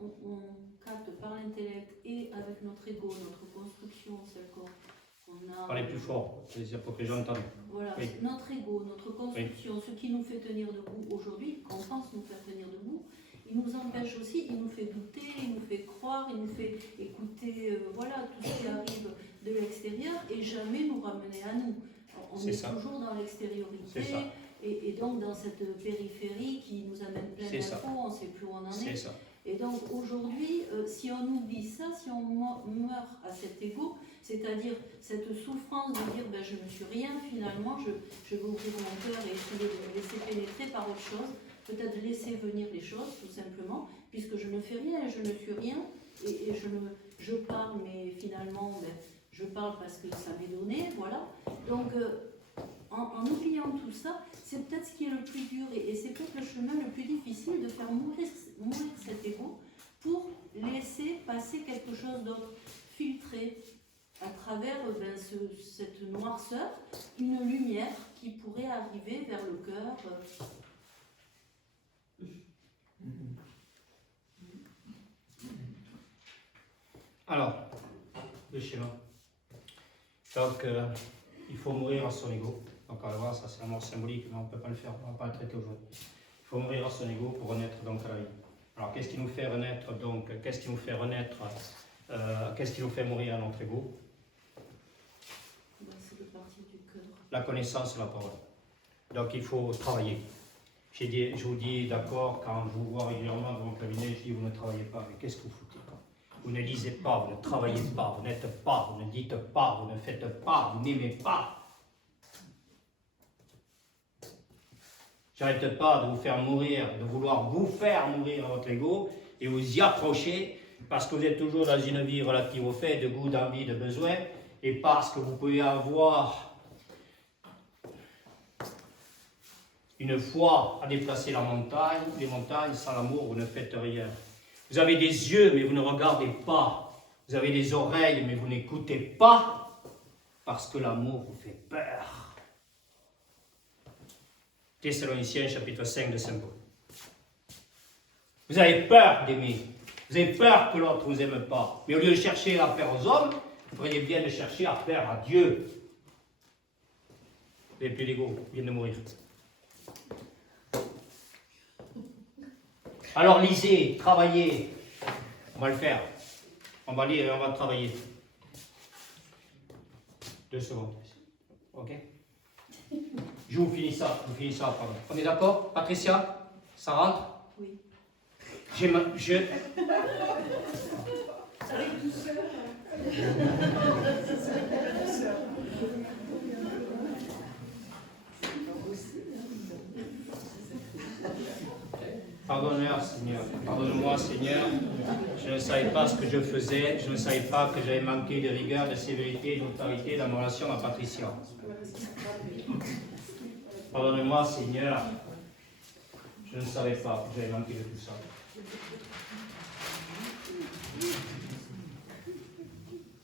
capte par l'intellect et avec notre ego, notre construction, celle qu'on a... Parlez plus fort, c'est pour que les gens entendent. Voilà, Oui. notre ego, notre construction, ce qui nous fait tenir debout aujourd'hui, qu'on pense nous faire tenir debout, il nous empêche aussi, il nous fait douter, il nous fait croire, il nous fait écouter, voilà, tout ce qui arrive de l'extérieur et jamais nous ramener à nous. On est toujours dans l'extériorité. Et donc dans cette périphérie qui nous amène plein d'infos, on ne sait plus où on en est. Ça. Et donc aujourd'hui, si on oublie ça, si on meurt à cet ego, c'est-à-dire cette souffrance de dire ben, je ne suis rien finalement, je vais ouvrir mon cœur et essayer de me laisser pénétrer par autre chose, peut-être laisser venir les choses tout simplement, puisque je ne fais rien, je ne suis rien, et je parle, mais finalement ben, je parle parce que ça m'est donné, voilà. Donc en oubliant tout ça, c'est peut-être ce qui est le plus dur et c'est peut-être le chemin le plus difficile de faire mourir cet ego pour laisser passer quelque chose d'autre, filtrer à travers cette noirceur, une lumière qui pourrait arriver vers le cœur. Alors, le schéma. Donc, il faut mourir à son ego. Donc, on va voir, ça c'est un mort symbolique, mais on ne peut pas le faire, on ne va pas le traiter aujourd'hui. Il faut mourir à son ego pour renaître donc à la vie. Alors, qu'est-ce qui nous fait renaître donc? Qu'est-ce qui nous fait renaître? Qu'est-ce qui nous fait mourir à notre ego? C'est de partir du cœur. La connaissance et la parole. Donc, il faut travailler. Je vous dis, d'accord, quand je vous vois régulièrement dans mon cabinet, je dis, vous ne travaillez pas, mais qu'est-ce que vous foutez? Vous ne lisez pas, vous ne travaillez pas, vous n'êtes pas, vous ne dites pas, vous ne faites pas, vous n'aimez pas. J'arrête pas de vous faire mourir, de vouloir vous faire mourir à votre ego et vous y accrocher parce que vous êtes toujours dans une vie relative au fait, de goût, d'envie, de besoin et parce que vous pouvez avoir une foi à déplacer les montagnes, sans l'amour, vous ne faites rien. Vous avez des yeux, mais vous ne regardez pas. Vous avez des oreilles, mais vous n'écoutez pas parce que l'amour vous fait peur. Thessaloniciens, chapitre 5 de Saint Paul. Vous avez peur d'aimer. Vous avez peur que l'autre ne vous aime pas. Mais au lieu de chercher à faire aux hommes, vous feriez bien de chercher à faire à Dieu. Vous n'avez plus d'ego, il vient de mourir. Alors lisez, travaillez. On va le faire. On va lire et on va travailler. 2 secondes. Ok? Je vous finis ça, pardon. On est d'accord? Patricia? Ça rentre? Oui. Avec douceur. Pardonne-moi, Seigneur. Pardonne-moi, Seigneur. Je ne savais pas ce que je faisais. Je ne savais pas que j'avais manqué de rigueur, de sévérité et d'autorité dans ma relation à Patricia. Pardonne-moi, Seigneur. Je ne savais pas que j'avais manqué de tout ça.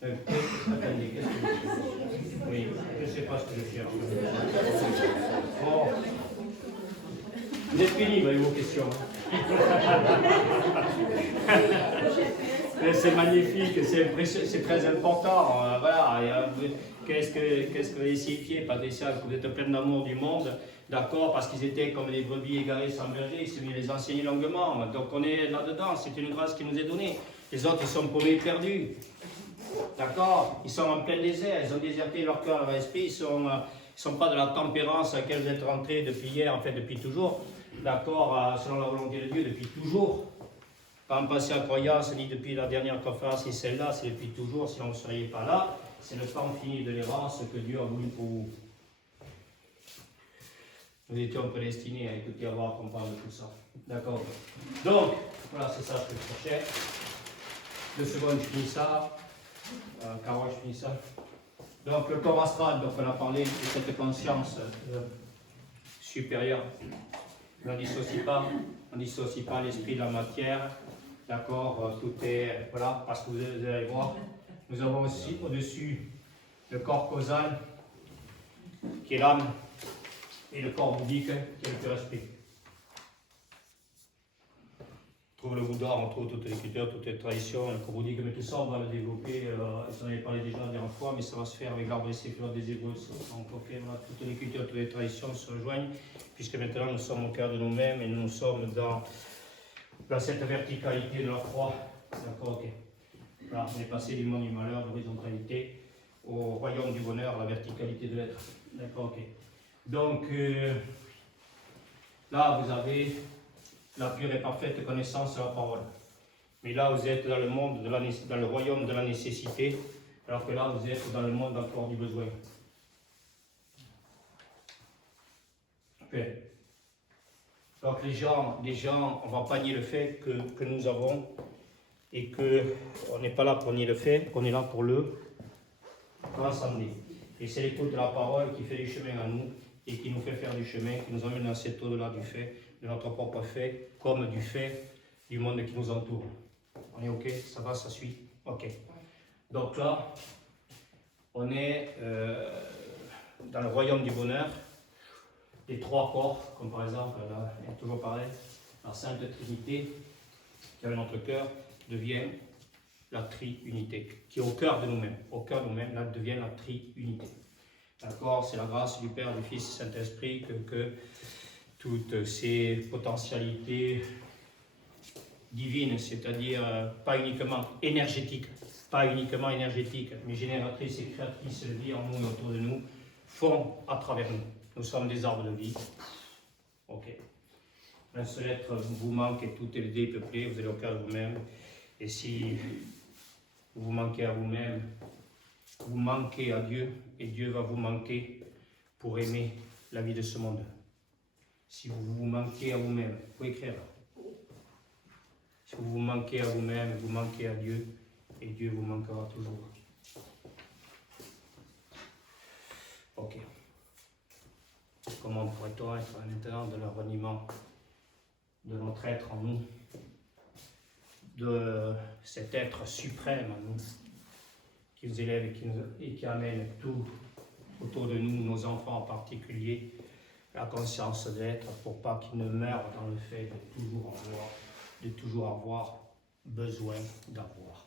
Attendez, qu'est-ce que je cherche? Oui, je ne sais pas ce que je cherche. Bon. Vous êtes fini avec vos questions. C'est magnifique, c'est très important. Voilà. Qu'est-ce que vous avez signifié, Patricia, que vous êtes plein d'amour du monde, d'accord, parce qu'ils étaient comme des brebis égarées sans berger, ils se les enseigner longuement. Donc on est là-dedans, c'est une grâce qui nous est donnée. Les autres, ils sont paumés, perdus. D'accord? Ils sont en plein désert, ils ont déserté leur cœur, leur esprit, ils sont pas de la tempérance à laquelle vous êtes rentrés depuis hier, en fait depuis toujours. D'accord, selon la volonté de Dieu, depuis toujours. Pas en passé à croyance, ni depuis la dernière conférence, ni celle-là, c'est depuis toujours, sinon vous ne seriez pas là. C'est le temps fini de l'errance que Dieu a voulu pour vous. Nous étions prédestinés à écouter, à voir, à comprendre tout ça. D'accord. Donc, voilà, c'est ça que je cherchais. 2 secondes, je finis ça. Carole, je finis ça. Donc, le corps astral, donc on a parlé de cette conscience supérieure. On ne dissocie pas l'esprit de la matière, d'accord, tout est, voilà, parce que vous allez voir, nous avons aussi au-dessus le corps causal, qui est l'âme, et le corps bouddhique, qui est le pur esprit. On trouve le Bouddha, on trouve toutes les cultures, toutes les traditions, le corps bouddhique, mais tout ça, on va le développer, j'en avais parlé déjà la dernière fois, mais ça va se faire avec l'arbre des séculaires des Hébreux. Donc, ok, voilà, toutes les cultures, toutes les traditions se rejoignent, puisque maintenant nous sommes au cœur de nous-mêmes et nous sommes dans cette verticalité de la croix. D'accord, ok. Voilà, on est passé du monde du malheur, de l'horizontalité, au royaume du bonheur, la verticalité de l'être. D'accord, ok. Donc, là, vous avez la pure et parfaite connaissance de la parole. Mais là, vous êtes dans le monde, dans le royaume de la nécessité, alors que là, vous êtes dans le monde encore du besoin. Okay. Donc les gens, on ne va pas nier le fait que nous avons et qu'on n'est pas là pour nier le fait, qu'on est là pour le transcender. Et c'est l'écoute de la parole qui fait du chemin à nous et qui nous fait faire du chemin, qui nous emmène dans cet au-delà du fait, de notre propre fait, comme du fait du monde qui nous entoure. On est ok? Ça va, ça suit? Ok. Donc là, on est dans le royaume du bonheur. Les 3 corps, comme par exemple, là, il y a toujours pareil, la Sainte Trinité, qui est dans notre cœur, devient la tri-unité, qui est au cœur de nous-mêmes. Au cœur de nous-mêmes, là, devient la tri-unité. D'accord? C'est la grâce du Père, du Fils et du Saint-Esprit que toutes ces potentialités divines, c'est-à-dire pas uniquement énergétiques, mais génératrices et créatrices de vie en nous et autour de nous, font à travers nous. Nous sommes des arbres de vie. Ok. Un seul être vous manque et tout est dépeuplé, vous êtes au cœur de vous-même. Et si vous manquez à vous-même, vous manquez à Dieu, et Dieu va vous manquer pour aimer la vie de ce monde. Si vous vous manquez à vous-même, vous pouvez écrire. Si vous vous manquez à vous-même, vous manquez à Dieu, et Dieu vous manquera toujours. Ok. Comment pourrait-on être à l'intérieur de le reniement de notre être en nous, de cet être suprême en nous, qui nous élève et qui amène tout autour de nous, nos enfants en particulier, la conscience d'être pour pas qu'ils ne meurent dans le fait de toujours avoir besoin d'avoir.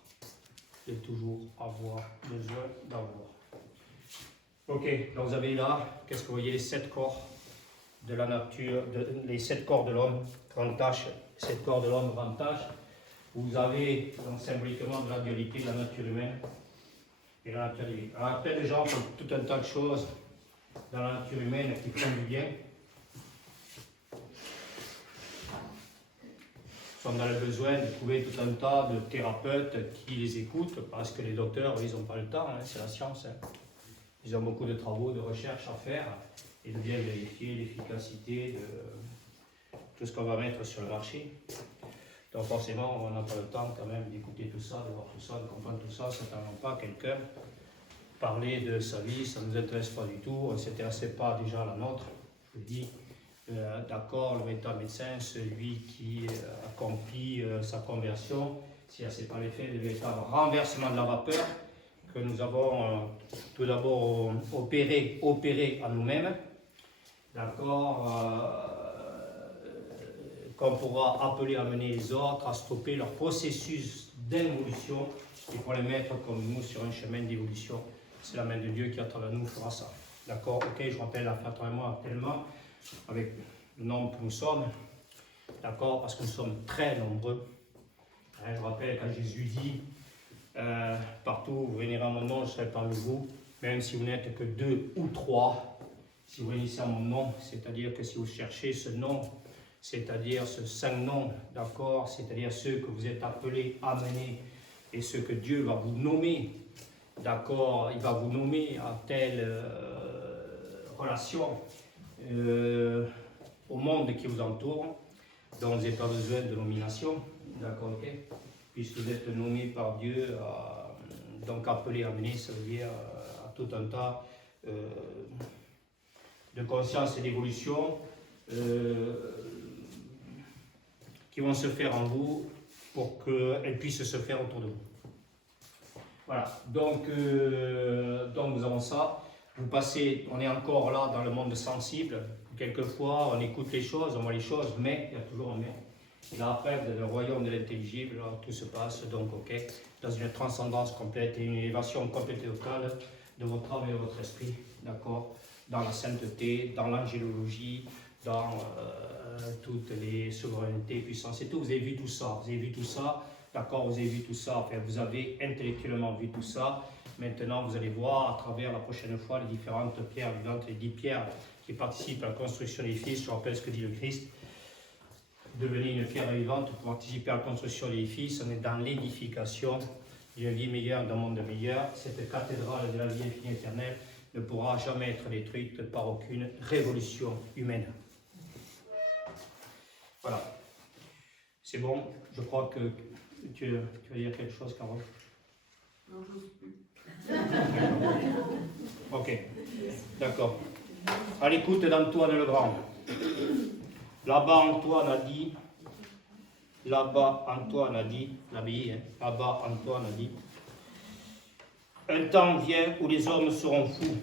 De toujours avoir besoin d'avoir. Ok, donc vous avez là, qu'est-ce que vous voyez, les 7 corps de la nature, les 7 corps de l'homme, grande tâche, 7 corps de l'homme, grande tâche. Vous avez donc symboliquement de la dualité de la nature humaine et la nature divine. Alors après, les gens font tout un tas de choses dans la nature humaine qui font du bien. Ils sont dans le besoin de trouver tout un tas de thérapeutes qui les écoutent, parce que les docteurs, ils n'ont pas le temps, hein, c'est la science. Hein. Ils ont beaucoup de travaux, de recherches à faire, et de bien vérifier l'efficacité de tout ce qu'on va mettre sur le marché. Donc forcément, on n'a pas le temps quand même d'écouter tout ça, de voir tout ça, de comprendre tout ça. Certainement pas quelqu'un parler de sa vie, ça ne nous intéresse pas du tout. On ne s'intéressait pas déjà à la nôtre. Je vous dis, d'accord, le véritable médecin, celui qui accomplit sa conversion, si ce n'est pas l'effet de véritable renversement de la vapeur que nous avons tout d'abord opéré à nous-mêmes, d'accord, qu'on pourra appeler à mener les autres, à stopper leur processus d'évolution et pour les mettre comme nous sur un chemin d'évolution. C'est la main de Dieu qui à travers nous fera ça. D'accord, ok, je rappelle la fête vraiment actuellement avec le nombre que nous sommes, d'accord, parce que nous sommes très nombreux. Je rappelle quand Jésus dit partout où vous réunirez en mon nom, je serai parmi vous, même si vous n'êtes que 2 ou 3, si vous réunissez en mon nom, c'est-à-dire que si vous cherchez ce nom, c'est-à-dire ce 5 noms, d'accord, c'est-à-dire ceux que vous êtes appelés à mener et ceux que Dieu va vous nommer, d'accord, il va vous nommer à telle relation au monde qui vous entoure, dont vous n'avez pas besoin de nomination, d'accord, ok, puisque vous êtes nommé par Dieu, donc appelé à mener, ça veut dire à tout un tas de conscience et d'évolution qui vont se faire en vous pour qu'elles puissent se faire autour de vous. Voilà, donc nous avons ça. Vous passez, on est encore là dans le monde sensible. Quelquefois, on écoute les choses, on voit les choses, mais il y a toujours un mais. Et là, après, vous avez le royaume de l'intelligible, là, tout se passe donc, ok, dans une transcendance complète et une élévation complète et totale de votre âme et de votre esprit, d'accord, dans la sainteté, dans l'angélologie, dans toutes les souverainetés, puissances et tout. Vous avez vu tout ça, d'accord, vous avez vu tout ça, enfin, vous avez intellectuellement vu tout ça. Maintenant, vous allez voir à travers la prochaine fois les différentes pierres vivantes, les 10 pierres qui participent à la construction de l'édifice. Je rappelle ce que dit le Christ. Devenez une pierre vivante pour participer à la construction de l'édifice. On est dans l'édification d'une vie meilleure, d'un monde meilleur. Cette cathédrale de la vie infinie éternelle ne pourra jamais être détruite par aucune révolution humaine. Voilà. C'est bon. Je crois que tu vas dire quelque chose, Carole. Non, j'ose plus. Ok. D'accord. À l'écoute d'Antoine Legrand. Là-bas, Antoine a dit, l'abbaye, hein, là-bas, Antoine a dit, un temps vient où les hommes seront fous,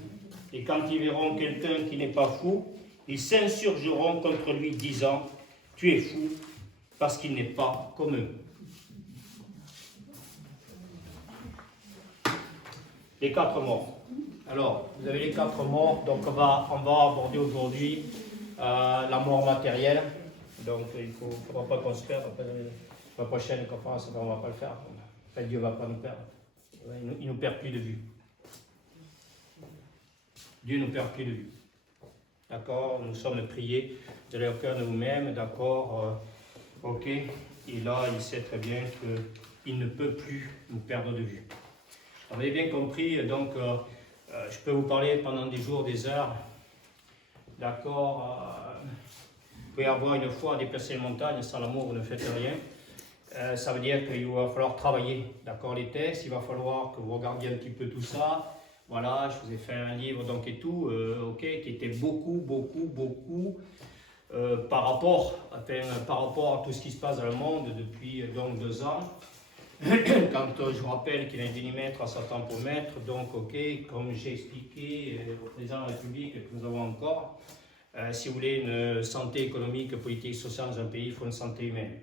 et quand ils verront quelqu'un qui n'est pas fou, ils s'insurgeront contre lui, disant, tu es fou, parce qu'il n'est pas comme eux. Les 4 morts. Alors, vous avez les 4 morts, donc on va aborder aujourd'hui la mort matérielle. Donc il ne faudra pas qu'on se perde. La prochaine conférence, on ne va pas le faire. Enfin, Dieu ne va pas nous perdre. Il ne nous perd plus de vue. Dieu ne nous perd plus de vue. D'accord, nous sommes priés. Vous allez au cœur de vous-même, d'accord, ok. Et là, il sait très bien qu'il ne peut plus nous perdre de vue. Vous avez bien compris, donc je peux vous parler pendant des jours, des heures. D'accord, vous pouvez avoir une foi à déplacer les montagnes, sans l'amour, vous ne faites rien. Ça veut dire qu'il va falloir travailler, d'accord, les textes, il va falloir que vous regardiez un petit peu tout ça. Voilà, je vous ai fait un livre donc et tout, ok, qui était beaucoup par rapport à tout ce qui se passe dans le monde depuis donc 2 ans. Quand je vous rappelle qu'il y a un millimètre à 100 tampomètres, donc ok, comme j'ai expliqué au président de la République que nous avons encore, si vous voulez une santé économique, politique, sociale dans un pays, il faut une santé humaine.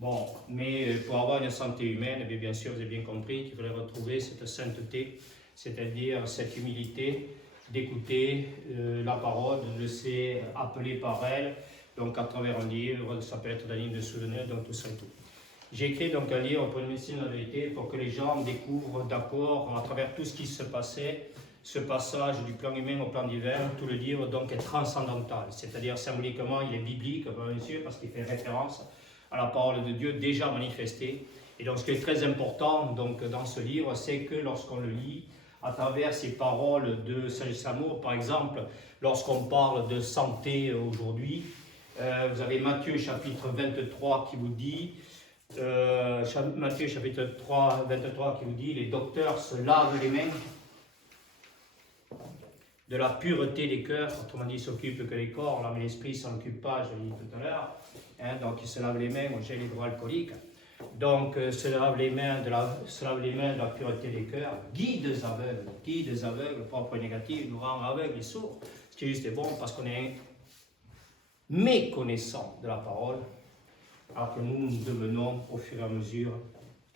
Bon, mais pour avoir une santé humaine, eh bien sûr, vous avez bien compris qu'il fallait retrouver cette sainteté, c'est-à-dire cette humilité d'écouter la parole, de laisser appeler par elle, donc à travers un livre, ça peut être un livre de souvenirs, donc tout ça et tout. J'ai écrit donc un livre pour une médecine de la vérité, pour que les gens découvrent, d'accord, à travers tout ce qui se passait, ce passage du plan humain au plan divin, tout le livre donc est transcendantal, c'est-à-dire symboliquement il est biblique, bien sûr, parce qu'il fait référence à la parole de Dieu déjà manifestée. Et donc ce qui est très important donc, dans ce livre, c'est que lorsqu'on le lit, à travers ces paroles de Saint Amour, par exemple, lorsqu'on parle de santé aujourd'hui, vous avez Matthieu chapitre 23 qui vous dit, Matthieu chapitre 23 qui vous dit, les docteurs se lavent les mains de la pureté des cœurs, autrement dit, ils s'occupent que les corps, l'âme et l'esprit ne s'en occupent pas, je l'ai dit tout à l'heure, hein, donc ils se lavent les mains au gel hydroalcoolique, donc se lavent les mains de la pureté des cœurs, guides aveugles, propre et négatif, nous rend aveugles et sourds, ce qui est juste et bon parce qu'on est méconnaissant de la parole, alors que nous devenons au fur et à mesure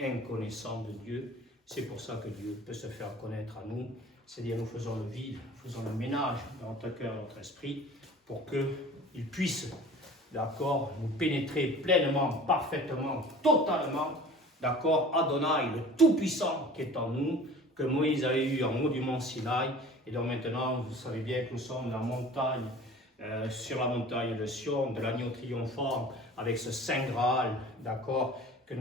inconnaissants de Dieu. C'est pour ça que Dieu peut se faire connaître à nous, c'est-à-dire nous faisons le vide, faisons le ménage dans notre cœur, dans notre esprit, pour qu'il puisse, d'accord, nous pénétrer pleinement, parfaitement, totalement, d'accord, Adonai, le Tout-Puissant qui est en nous, que Moïse avait eu en haut du mont Sinaï, et donc maintenant, vous savez bien que nous sommes dans la montagne, sur la montagne de Sion, de l'agneau triomphant, avec ce Saint Graal, d'accord, que dont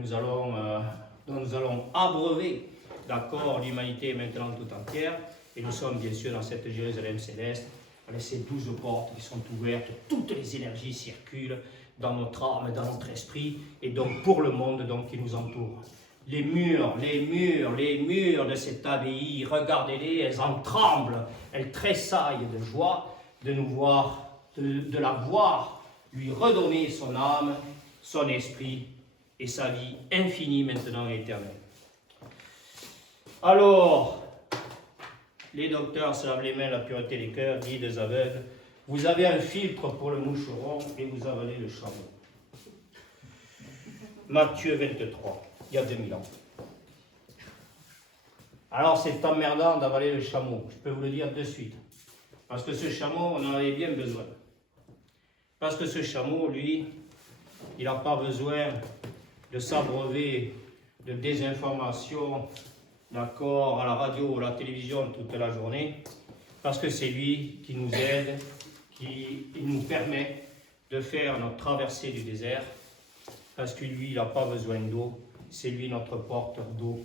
nous allons abreuver, d'accord, l'humanité maintenant tout entière, et nous sommes bien sûr dans cette Jérusalem céleste, avec ces 12 portes qui sont ouvertes, toutes les énergies circulent dans notre âme, dans notre esprit, et donc pour le monde donc, qui nous entoure. Les murs de cette abbaye, regardez-les, elles en tremblent, elles tressaillent de joie de nous voir, de la voir lui redonner son âme, son esprit et sa vie infinie maintenant et éternelle. Alors, les docteurs se lavent les mains, la pureté des cœurs, dit des aveugles. Vous avez un filtre pour le moucheron et vous avalez le chameau. Matthieu 23, il y a 2000 ans. Alors c'est emmerdant d'avaler le chameau, je peux vous le dire de suite. Parce que ce chameau, on en avait bien besoin. Parce que ce chameau, lui, il n'a pas besoin de s'abreuver de désinformation, d'accord, à la radio ou à la télévision toute la journée, parce que c'est lui qui nous aide, qui nous permet de faire notre traversée du désert, parce que lui, il n'a pas besoin d'eau, c'est lui notre porteur d'eau,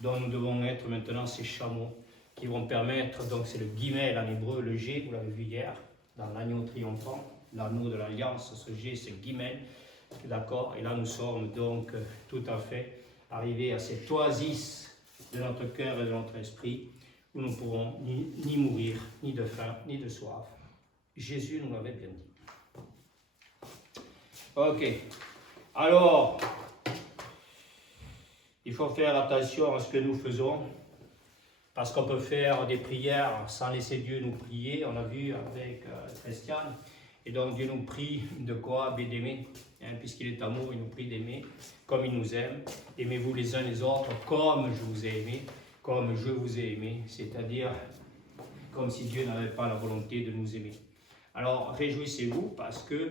dont nous devons être maintenant ces chameaux, qui vont permettre, donc c'est le guimel en hébreu, le G, vous l'avez vu hier, dans l'agneau triomphant, l'anneau de l'alliance, ce G, c'est guimel, d'accord, et là nous sommes donc tout à fait arrivés à cette oasis de notre cœur et de notre esprit, où nous ne pourrons ni mourir, ni de faim, ni de soif. Jésus nous l'avait bien dit. Ok, alors, il faut faire attention à ce que nous faisons, parce qu'on peut faire des prières sans laisser Dieu nous prier, on a vu avec Christiane, et donc Dieu nous prie de quoi? D'aimer, hein, puisqu'il est amour, il nous prie d'aimer, comme il nous aime. Aimez-vous les uns les autres comme je vous ai aimé, comme je vous ai aimé, c'est-à-dire comme si Dieu n'avait pas la volonté de nous aimer. Alors réjouissez-vous parce que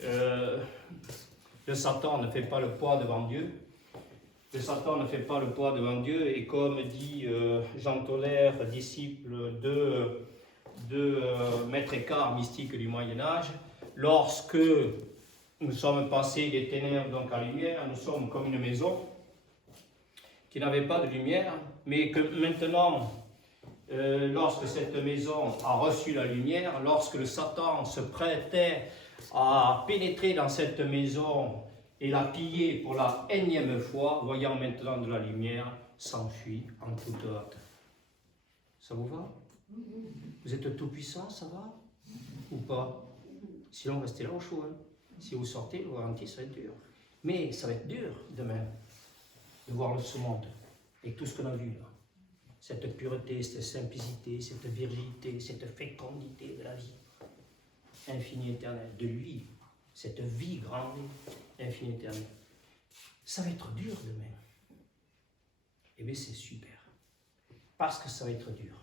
le Satan ne fait pas le poids devant Dieu. Le Satan ne fait pas le poids devant Dieu, et comme dit Jean Tolère, disciple de Maître Écart, mystique du Moyen-Âge, lorsque nous sommes passés des ténèbres donc à la lumière, nous sommes comme une maison qui n'avait pas de lumière, mais que maintenant, lorsque cette maison a reçu la lumière, lorsque le Satan se prêtait à pénétrer dans cette maison et la piller pour la énième fois, voyant maintenant de la lumière, s'enfuit en toute hâte. Ça vous va? Vous êtes tout puissant, ça va? Ou pas? Sinon, restez là au chaud. Hein. Si vous sortez, je vous garantis, ça va être dur. Mais ça va être dur demain de voir ce monde et tout ce qu'on a vu là. Cette pureté, cette simplicité, cette virginité, cette fécondité de la vie infinie éternelle, de lui, cette vie grande, infinie éternelle. ça va être dur demain. Eh bien, c'est super. Parce que ça va être dur.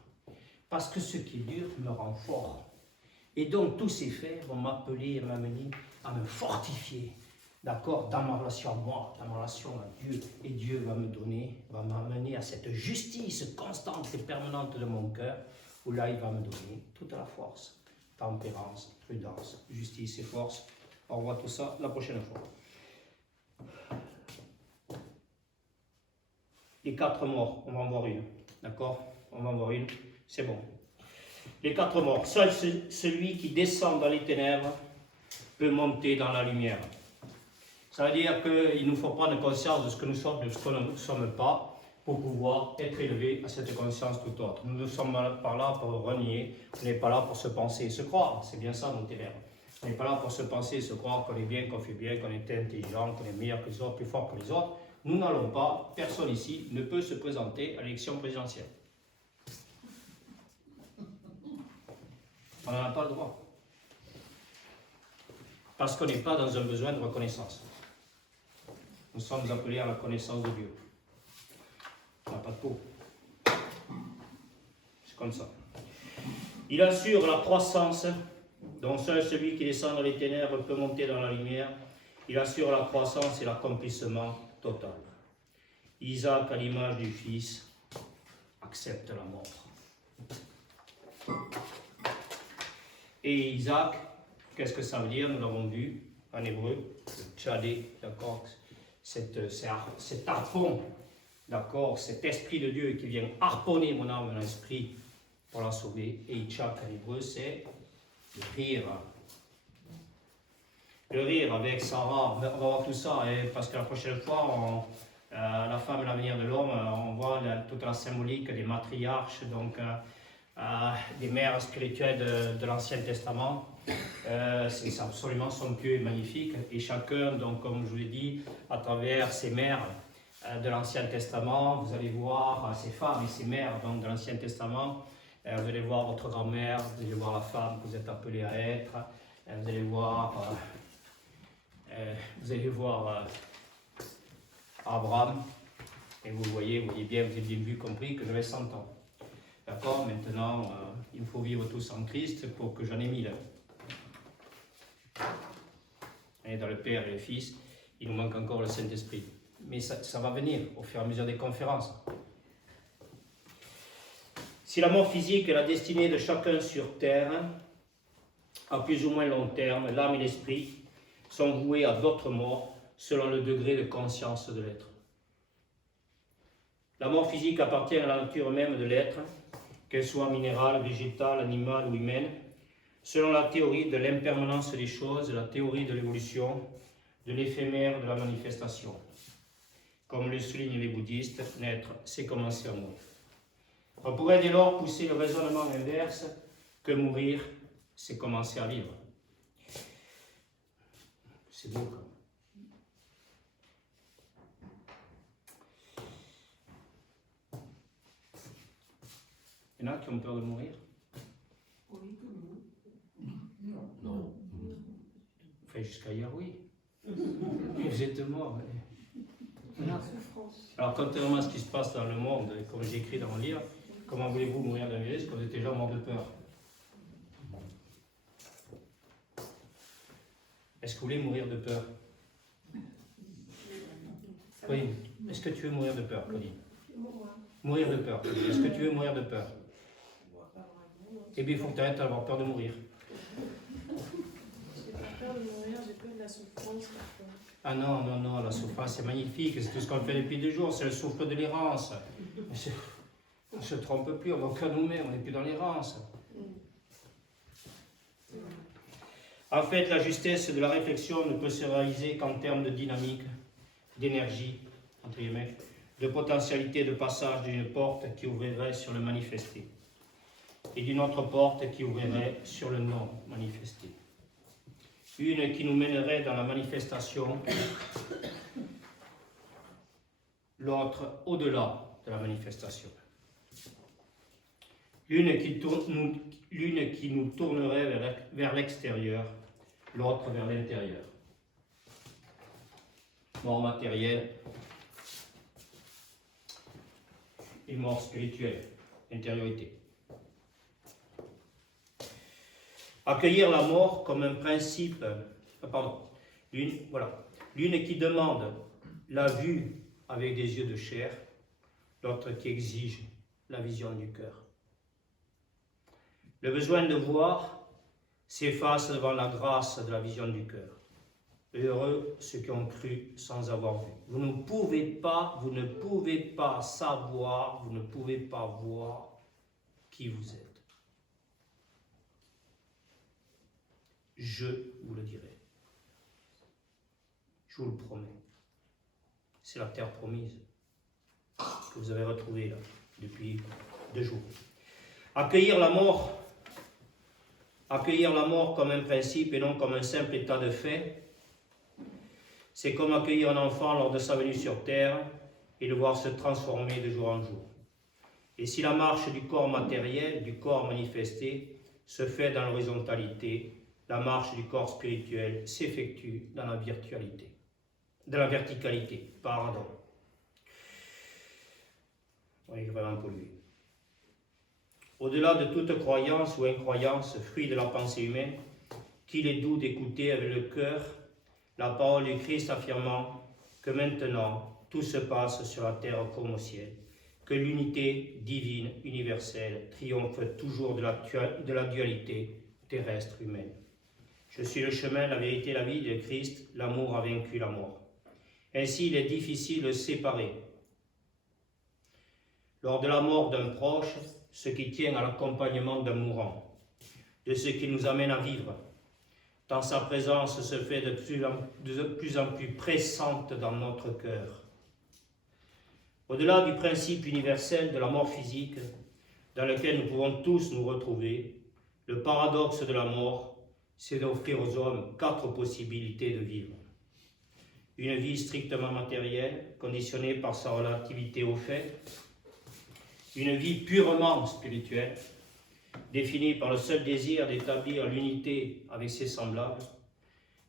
Parce que ce qui est dur me rend fort. Et donc, tous ces faits vont m'appeler et m'amener à me fortifier. D'accord, dans ma relation à moi, dans ma relation à Dieu. Et Dieu va me donner, va m'amener à cette justice constante et permanente de mon cœur, où là, il va me donner toute la force, tempérance, prudence, justice et force. On revoit tout ça la prochaine fois. Les 4 morts, on va en voir une. D'accord, on va en voir une, c'est bon. Les 4 morts. Seul celui qui descend dans les ténèbres peut monter dans la lumière. Ça veut dire qu'il nous faut prendre conscience de ce que nous sommes, de ce que nous ne sommes pas, pour pouvoir être élevés à cette conscience tout autre. Nous ne sommes pas là pour renier, on n'est pas là pour se penser et se croire. C'est bien ça nos ténèbres. On n'est pas là pour se penser et se croire qu'on est bien, qu'on fait bien, qu'on est intelligent, qu'on est meilleur que les autres, plus fort que les autres. Nous n'allons pas, personne ici ne peut se présenter à l'élection présidentielle. On n'en a pas le droit. Parce qu'on n'est pas dans un besoin de reconnaissance. Nous sommes appelés à la connaissance de Dieu. On n'a pas de peau. C'est comme ça. Il assure la croissance, dont seul celui qui descend dans les ténèbres peut monter dans la lumière. Il assure la croissance et l'accomplissement total. Isaac, à l'image du Fils, accepte la mort. Et Isaac, qu'est-ce que ça veut dire? Nous l'avons vu en hébreu, le tchadé, d'accord, cet harpon, d'accord, cet esprit de Dieu qui vient harponner mon âme, mon esprit pour la sauver. Et Itchak en hébreu, c'est le rire. Le rire avec Sarah, on va voir tout ça, hein, parce que la prochaine fois, la femme et l'avenir de l'homme, on voit toute la symbolique des matriarches, donc des mères spirituelles de l'Ancien Testament. C'est absolument somptueux et magnifique. Et chacun, donc, comme je vous l'ai dit, à travers ces mères de l'Ancien Testament, vous allez voir ces femmes et ces mères donc, de l'Ancien Testament. Vous allez voir votre grand-mère, vous allez voir la femme que vous êtes appelé à être. Vous allez voir Abraham. Et vous voyez bien, vous avez bien vu, compris que j'avais 100 ans. D'accord, maintenant, il faut vivre tous en Christ pour que j'en ai 1000. Et dans le Père et le Fils, il nous manque encore le Saint-Esprit. Mais ça va venir au fur et à mesure des conférences. Si la mort physique est la destinée de chacun sur terre, à plus ou moins long terme, l'âme et l'esprit sont voués à d'autres morts selon le degré de conscience de l'être. La mort physique appartient à la nature même de l'être, qu'elle soit minérale, végétale, animale ou humaine, selon la théorie de l'impermanence des choses, la théorie de l'évolution, de l'éphémère de la manifestation. Comme le soulignent les bouddhistes, naître, c'est commencer à mourir. On pourrait dès lors pousser le raisonnement inverse que mourir, c'est commencer à vivre. C'est beau, quoi. Il y en a qui ont peur de mourir? Oui, Non. Enfin, jusqu'à hier, oui. Vous êtes mort. la souffrance. Alors, contrairement à ce qui se passe dans le monde, comme j'ai écrit dans mon livre, comment voulez-vous mourir d'un virus quand vous êtes déjà mort de peur? Est-ce que vous voulez mourir de peur? Claudine, est-ce que tu veux mourir de peur, Claudine? Mourir de peur. Est-ce que tu veux mourir de peur? Eh bien, il faut que tu arrêtes d'avoir peur de mourir. J'ai pas peur de mourir, j'ai peur de la souffrance. Ah non, non, non, la souffrance c'est magnifique, c'est tout ce qu'on fait depuis 2 jours, c'est le souffle de l'errance. On ne se trompe plus, on va qu'à nous-mêmes, on n'est plus dans l'errance. En fait, la justesse de la réflexion ne peut se réaliser qu'en termes de dynamique, d'énergie, entre guillemets, de potentialité de passage d'une porte qui ouvrirait sur le manifesté et d'une autre porte qui ouvrirait sur le non manifesté. Une qui nous mènerait dans la manifestation, l'autre au-delà de la manifestation. L'une qui nous tournerait vers l'extérieur, l'autre vers l'intérieur. mort matérielle et mort spirituelle, intériorité. Accueillir la mort comme un principe, l'une qui demande la vue avec des yeux de chair, l'autre qui exige la vision du cœur. Le besoin de voir s'efface devant la grâce de la vision du cœur. Heureux ceux qui ont cru sans avoir vu. Vous ne pouvez pas savoir, vous ne pouvez pas voir qui vous êtes. Je vous le dirai. Je vous le promets. C'est la terre promise que vous avez retrouvée là depuis 2 jours. Accueillir la mort comme un principe et non comme un simple état de fait, c'est comme accueillir un enfant lors de sa venue sur terre et le voir se transformer de jour en jour. Et si la marche du corps matériel, du corps manifesté, se fait dans l'horizontalité, la marche du corps spirituel s'effectue dans la verticalité. Pardon. On est vraiment pollué. Au-delà de toute croyance ou incroyance, fruit de la pensée humaine, qu'il est doux d'écouter avec le cœur la parole du Christ affirmant que maintenant tout se passe sur la terre comme au ciel, que l'unité divine universelle triomphe toujours de la dualité terrestre humaine. Je suis le chemin, la vérité, la vie de Christ, l'amour a vaincu la mort. Ainsi, il est difficile de séparer. Lors de la mort d'un proche, ce qui tient à l'accompagnement d'un mourant, de ce qui nous amène à vivre, tant sa présence se fait de plus en plus pressante dans notre cœur. Au-delà du principe universel de la mort physique, dans lequel nous pouvons tous nous retrouver, le paradoxe de la mort, c'est d'offrir aux hommes 4 possibilités de vivre. Une vie strictement matérielle, conditionnée par sa relativité aux faits, une vie purement spirituelle, définie par le seul désir d'établir l'unité avec ses semblables,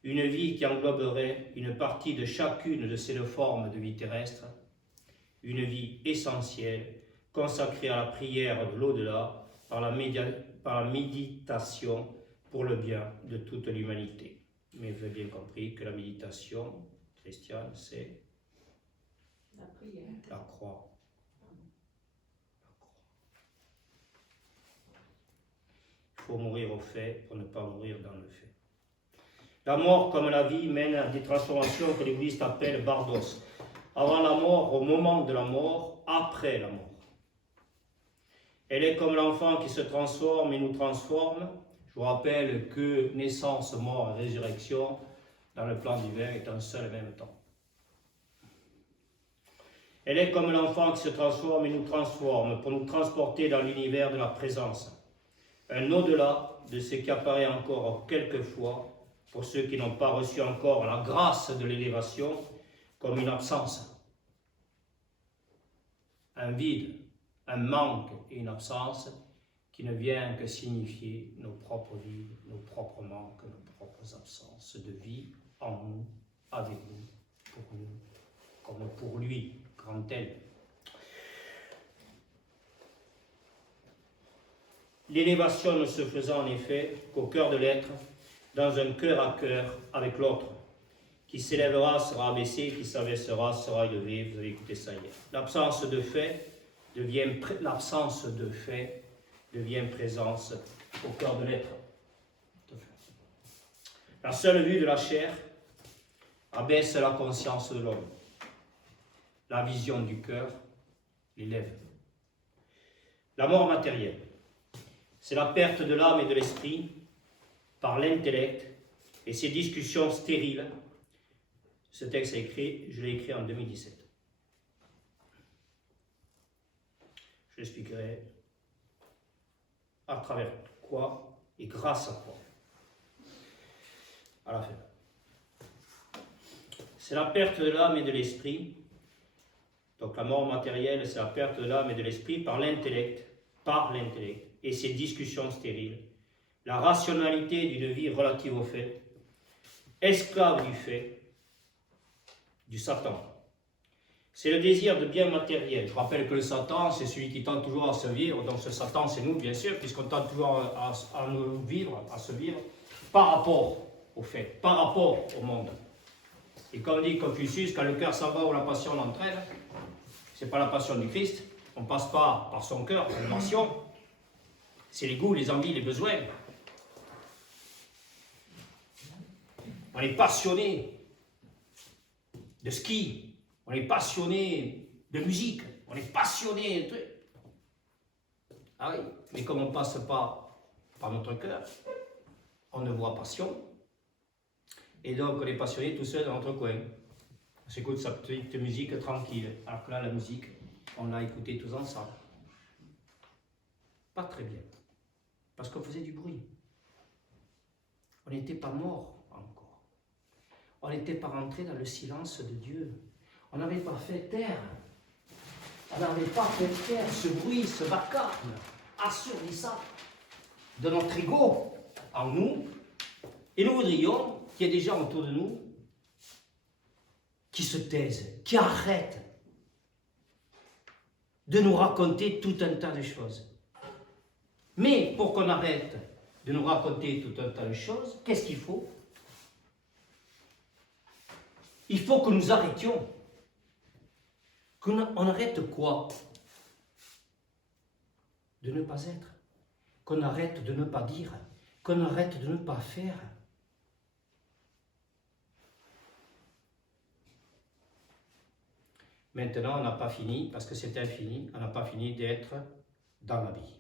une vie qui engloberait une partie de chacune de ces 2 formes de vie terrestre, une vie essentielle, consacrée à la prière de l'au-delà, par la méditation pour le bien de toute l'humanité. Mais vous avez bien compris que la méditation chrétienne, c'est La prière. la croix. Il faut mourir au fait pour ne pas mourir dans le fait. La mort, comme la vie, mène à des transformations que les bouddhistes appellent bardos. Avant la mort, au moment de la mort, après la mort. Elle est comme l'enfant qui se transforme et nous transforme. Je vous rappelle que naissance, mort et résurrection, dans le plan divin, est un seul et même temps. Elle est comme l'enfant qui se transforme et nous transforme pour nous transporter dans l'univers de la présence. Un au-delà de ce qui apparaît encore quelquefois, pour ceux qui n'ont pas reçu encore la grâce de l'élévation, comme une absence. Un vide, un manque et une absence qui ne vient que signifier nos propres vides, nos propres manques, nos propres absences de vie en nous, avec nous, comme pour lui, grand tel. L'élévation ne se faisant en effet qu'au cœur de l'être, dans un cœur à cœur avec l'autre. Qui s'élèvera sera abaissé, qui s'abaissera sera élevé. Vous avez écouté ça hier. L'absence de fait devient présence au cœur de l'être. La seule vue de la chair abaisse la conscience de l'homme. La vision du cœur l'élève. La mort matérielle, c'est la perte de l'âme et de l'esprit par l'intellect et ses discussions stériles. Ce texte je l'ai écrit en 2017. Je l'expliquerai à travers quoi et grâce à quoi. À la fin. C'est la perte de l'âme et de l'esprit. Donc la mort matérielle, c'est la perte de l'âme et de l'esprit par l'intellect et ses discussions stériles. La rationalité d'une vie relative au fait, esclave du fait, du Satan. C'est le désir de bien matériel. Je rappelle que le Satan, c'est celui qui tente toujours à se vivre. Donc ce Satan, c'est nous, bien sûr, puisqu'on tente toujours à nous vivre, à se vivre, par rapport au fait, par rapport au monde. Et comme dit Confucius, quand le cœur s'en va ou la passion l'entraîne, c'est pas la passion du Christ, on passe pas par son cœur, par l'émotion, c'est les goûts, les envies, les besoins. On est passionné de ski, on est passionné de musique, on est passionné de trucs. Ah oui, mais comme on ne passe pas par notre cœur, on ne voit passion. Et donc on est passionné tout seul dans notre coin. On s'écoute sa petite musique tranquille. Alors que là, la musique, on l'a écoutée tous ensemble. Pas très bien. Parce qu'on faisait du bruit. On n'était pas morts encore. On n'était pas rentré dans le silence de Dieu. On n'avait pas fait taire. On n'avait pas fait taire ce bruit, ce vacarme assourdissant de notre ego en nous. Et nous voudrions qu'il y ait des gens autour de nous qui se taisent, qui arrêtent de nous raconter tout un tas de choses. Mais pour qu'on arrête de nous raconter tout un tas de choses, qu'est-ce qu'il faut? Il faut que nous arrêtions. Qu'on arrête quoi? De ne pas être. Qu'on arrête de ne pas dire. Qu'on arrête de ne pas faire. Maintenant, on n'a pas fini, parce que c'est infini, on n'a pas fini d'être dans la vie.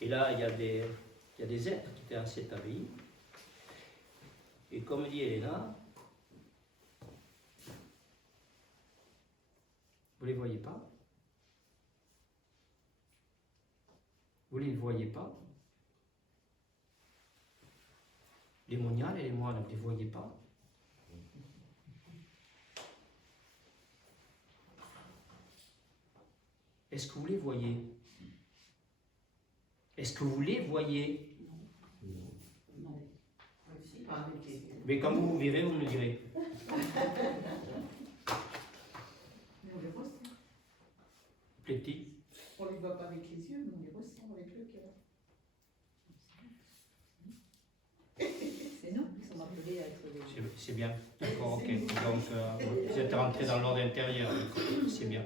Et là, il y a des êtres qui étaient dans cette abbaye. Et comme dit Elena, vous ne les voyez pas? Vous ne les voyez pas? Les moniales et les moines, vous ne les voyez pas? Est-ce que vous les voyez? Est-ce que vous les voyez? Non. Mais quand vous verrez, vous me le direz. Mais on les ressent. Plaît-il? On ne les voit pas avec les yeux, mais on les ressent avec le cœur. C'est nous qui sommes appelés à être des... C'est bien. D'accord, ok. Donc, vous êtes rentré dans l'ordre intérieur. C'est bien.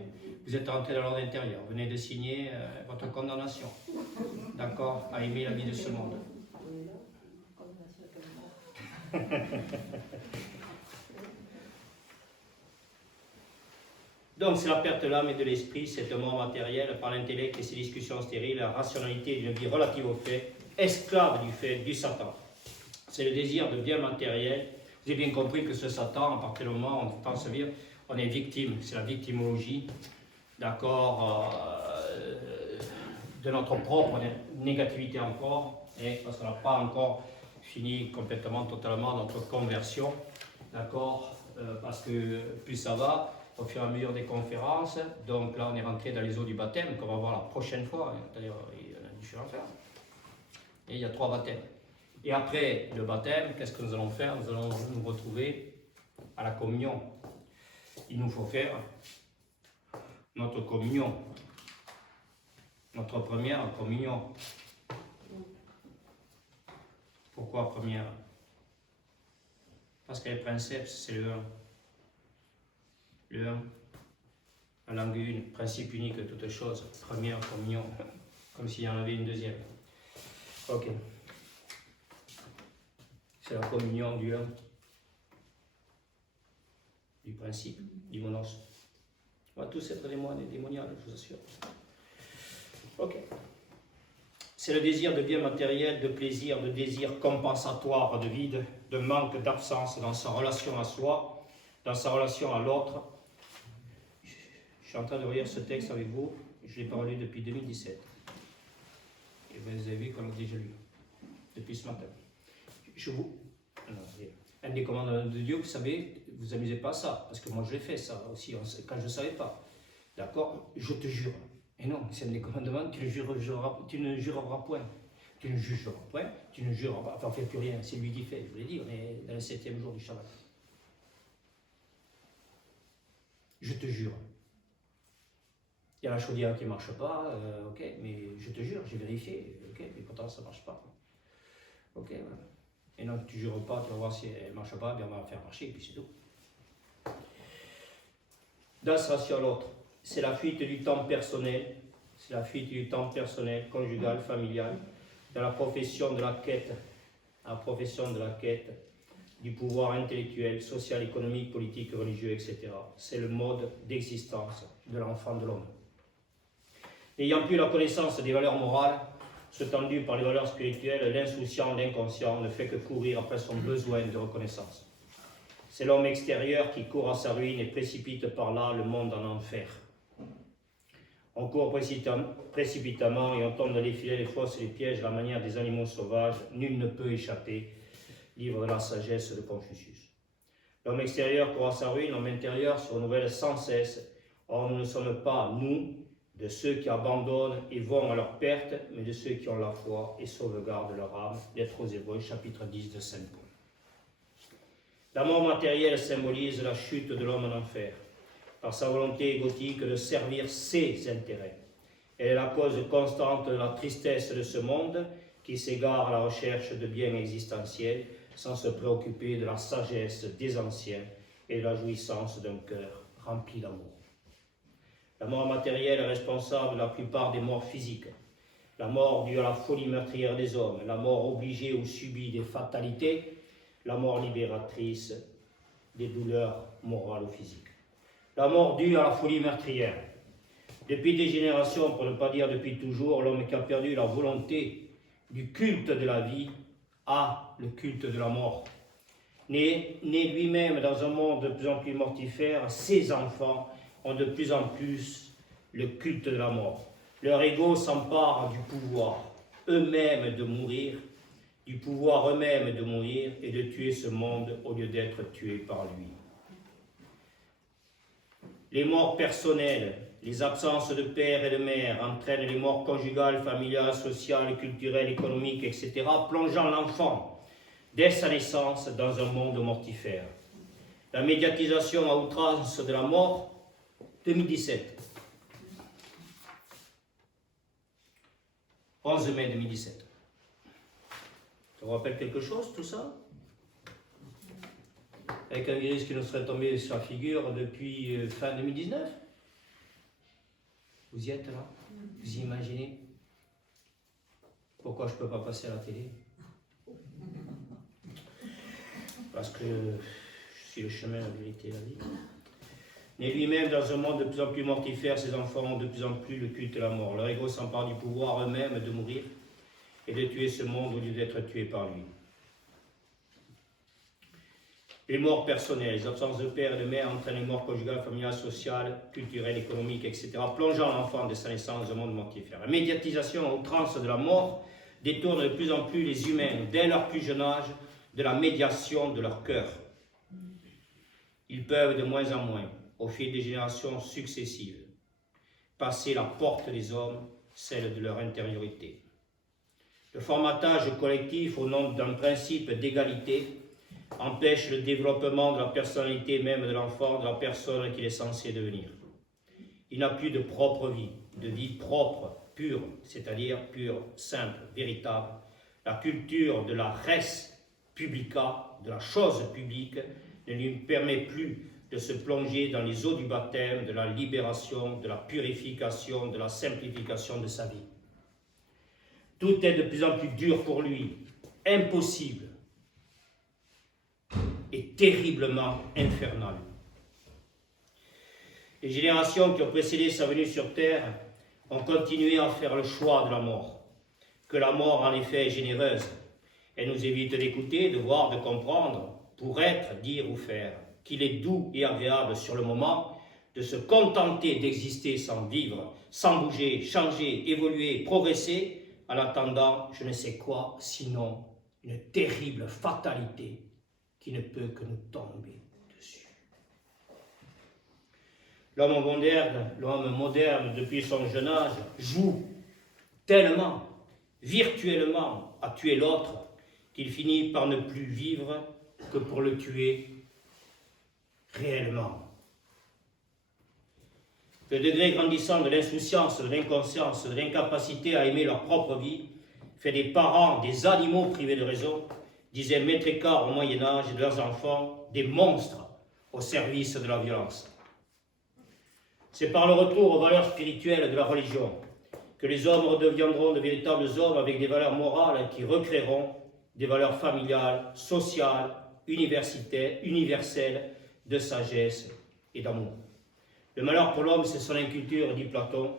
Vous êtes rentré dans l'ordre intérieur. Vous venez de signer votre condamnation. D'accord? À aimer la vie de ce monde. Donc, c'est la perte de l'âme et de l'esprit, cette mort matérielle par l'intellect et ses discussions stériles, la rationalité d'une vie relative au fait, esclave du fait, du Satan. C'est le désir de bien matériel. Vous avez bien compris que ce Satan, à partir du moment où on pense vivre, on est victime. C'est la victimologie, d'accord, de notre propre négativité encore, et parce qu'on n'a pas encore fini complètement, totalement notre conversion, d'accord, parce que plus ça va, au fur et à mesure des conférences, donc là on est rentré dans les eaux du baptême, qu'on va voir la prochaine fois, c'est-à-dire il y en a différents faire, et il y a 3 baptêmes. Et après le baptême, qu'est-ce que nous allons faire? Nous allons nous retrouver à la communion. Il nous faut faire notre communion, notre première communion. Pourquoi première? Parce que les principes, c'est le 1. Le 1, la langue une, principe unique de toute chose, première communion, comme s'il y en avait une deuxième. Ok. C'est la communion du 1, du principe, du monos. On va tous être des moines et des moniales, je vous assure. Ok. C'est le désir de bien matériel, de plaisir, de désir compensatoire, de vide, de manque, d'absence dans sa relation à soi, dans sa relation à l'autre. Je suis en train de relire ce texte avec vous, je ne l'ai pas relu depuis 2017. Et vous avez vu qu'on l'a déjà lu, depuis ce matin. Un des commandements de Dieu, vous savez, vous amusez pas à ça, parce que moi je l'ai fait ça aussi, quand je ne savais pas. D'accord? Je te jure. Et non, c'est un des commandements, tu ne jureras point. Tu ne jugeras point, tu ne jureras pas, enfin on ne fait plus rien, c'est lui qui fait, je vous l'ai dit, on est dans le 7e jour du Shabbat. Je te jure. Il y a la chaudière qui ne marche pas, ok, mais je te jure, j'ai vérifié, ok, mais pourtant ça ne marche pas. Ok, voilà. Et donc tu ne jures pas, tu vas voir si elle ne marche pas, bien on va la faire marcher, et puis c'est tout. D'un sera à l'autre, c'est la fuite du temps personnel, c'est la fuite du temps personnel, conjugal, familial, dans la profession de la quête, du pouvoir intellectuel, social, économique, politique, religieux, etc. C'est le mode d'existence de l'enfant de l'homme. N'ayant plus la connaissance des valeurs morales, sous-tendues par les valeurs spirituelles, l'insouciant, l'inconscient ne fait que courir après son besoin de reconnaissance. C'est l'homme extérieur qui court à sa ruine et précipite par là le monde en enfer. On court précipitamment et on tombe dans les filets, les fosses et les pièges à la manière des animaux sauvages. Nul ne peut échapper. Livre de la sagesse de Confucius. L'homme extérieur court à sa ruine, l'homme intérieur se renouvelle sans cesse. Or, nous ne sommes pas, nous, de ceux qui abandonnent et vont à leur perte, mais de ceux qui ont la foi et sauvegardent leur âme. Lettre aux Hébreux, chapitre 10 de Saint Paul. La mort matérielle symbolise la chute de l'homme en enfer, par sa volonté égotique de servir ses intérêts. Elle est la cause constante de la tristesse de ce monde qui s'égare à la recherche de biens existentiels sans se préoccuper de la sagesse des anciens et de la jouissance d'un cœur rempli d'amour. La mort matérielle est responsable de la plupart des morts physiques. La mort due à la folie meurtrière des hommes, la mort obligée ou subie des fatalités, la mort libératrice des douleurs morales ou physiques. La mort due à la folie meurtrière. Depuis des générations, pour ne pas dire depuis toujours, l'homme qui a perdu la volonté du culte de la vie a le culte de la mort. Né lui-même dans un monde de plus en plus mortifère, ses enfants ont de plus en plus le culte de la mort. Leur ego s'empare du pouvoir eux-mêmes de mourir, du pouvoir eux-mêmes de mourir et de tuer ce monde au lieu d'être tué par lui. Les morts personnelles, les absences de père et de mère entraînent les morts conjugales, familiales, sociales, culturelles, économiques, etc., plongeant l'enfant, dès sa naissance, dans un monde mortifère. La médiatisation à outrance de la mort, 2017. 11 mai 2017. Ça vous rappelle quelque chose, tout ça? Avec un virus qui nous serait tombé sur la figure depuis fin 2019? Vous y êtes là? Vous imaginez? Pourquoi je ne peux pas passer à la télé? Parce que je suis le chemin, la vérité et la vie. Né lui-même dans un monde de plus en plus mortifère, ses enfants ont de plus en plus le culte de la mort. Leur ego s'empare du pouvoir eux-mêmes de mourir et de tuer ce monde au lieu d'être tué par lui. Les morts personnelles, les absences de père et de mère entraînent les morts conjugales, familiales, sociales, culturelles, économiques, etc., plongeant l'enfant de sa naissance dans un monde mortifère. La médiatisation à outrance de la mort détourne de plus en plus les humains, dès leur plus jeune âge, de la médiation de leur cœur. Ils peuvent de moins en moins, au fil des générations successives, passer la porte des hommes, celle de leur intériorité. Le formatage collectif au nom d'un principe d'égalité empêche le développement de la personnalité même de l'enfant, de la personne qu'il est censé devenir. Il n'a plus de propre vie, de vie propre, pure, c'est-à-dire pure, simple, véritable. La culture de la res publica, de la chose publique, ne lui permet plus de se plonger dans les eaux du baptême, de la libération, de la purification, de la simplification de sa vie. Tout est de plus en plus dur pour lui, impossible et terriblement infernal. Les générations qui ont précédé sa venue sur terre ont continué à faire le choix de la mort. Que la mort, en effet, est généreuse. Elle nous évite d'écouter, de voir, de comprendre, pour être, dire ou faire. Qu'il est doux et agréable sur le moment de se contenter d'exister sans vivre, sans bouger, changer, évoluer, progresser, en attendant je ne sais quoi, sinon une terrible fatalité qui ne peut que nous tomber dessus. L'homme moderne, depuis son jeune âge, joue tellement virtuellement à tuer l'autre, qu'il finit par ne plus vivre que pour le tuer réellement. Le degré grandissant de l'insouciance, de l'inconscience, de l'incapacité à aimer leur propre vie fait des parents des animaux privés de raison, disait Maître Écart au Moyen-Âge, et de leurs enfants des monstres au service de la violence. C'est par le retour aux valeurs spirituelles de la religion que les hommes redeviendront de véritables hommes avec des valeurs morales qui recréeront des valeurs familiales, sociales, universelles, de sagesse et d'amour. Le malheur pour l'homme, c'est son inculture, dit Platon.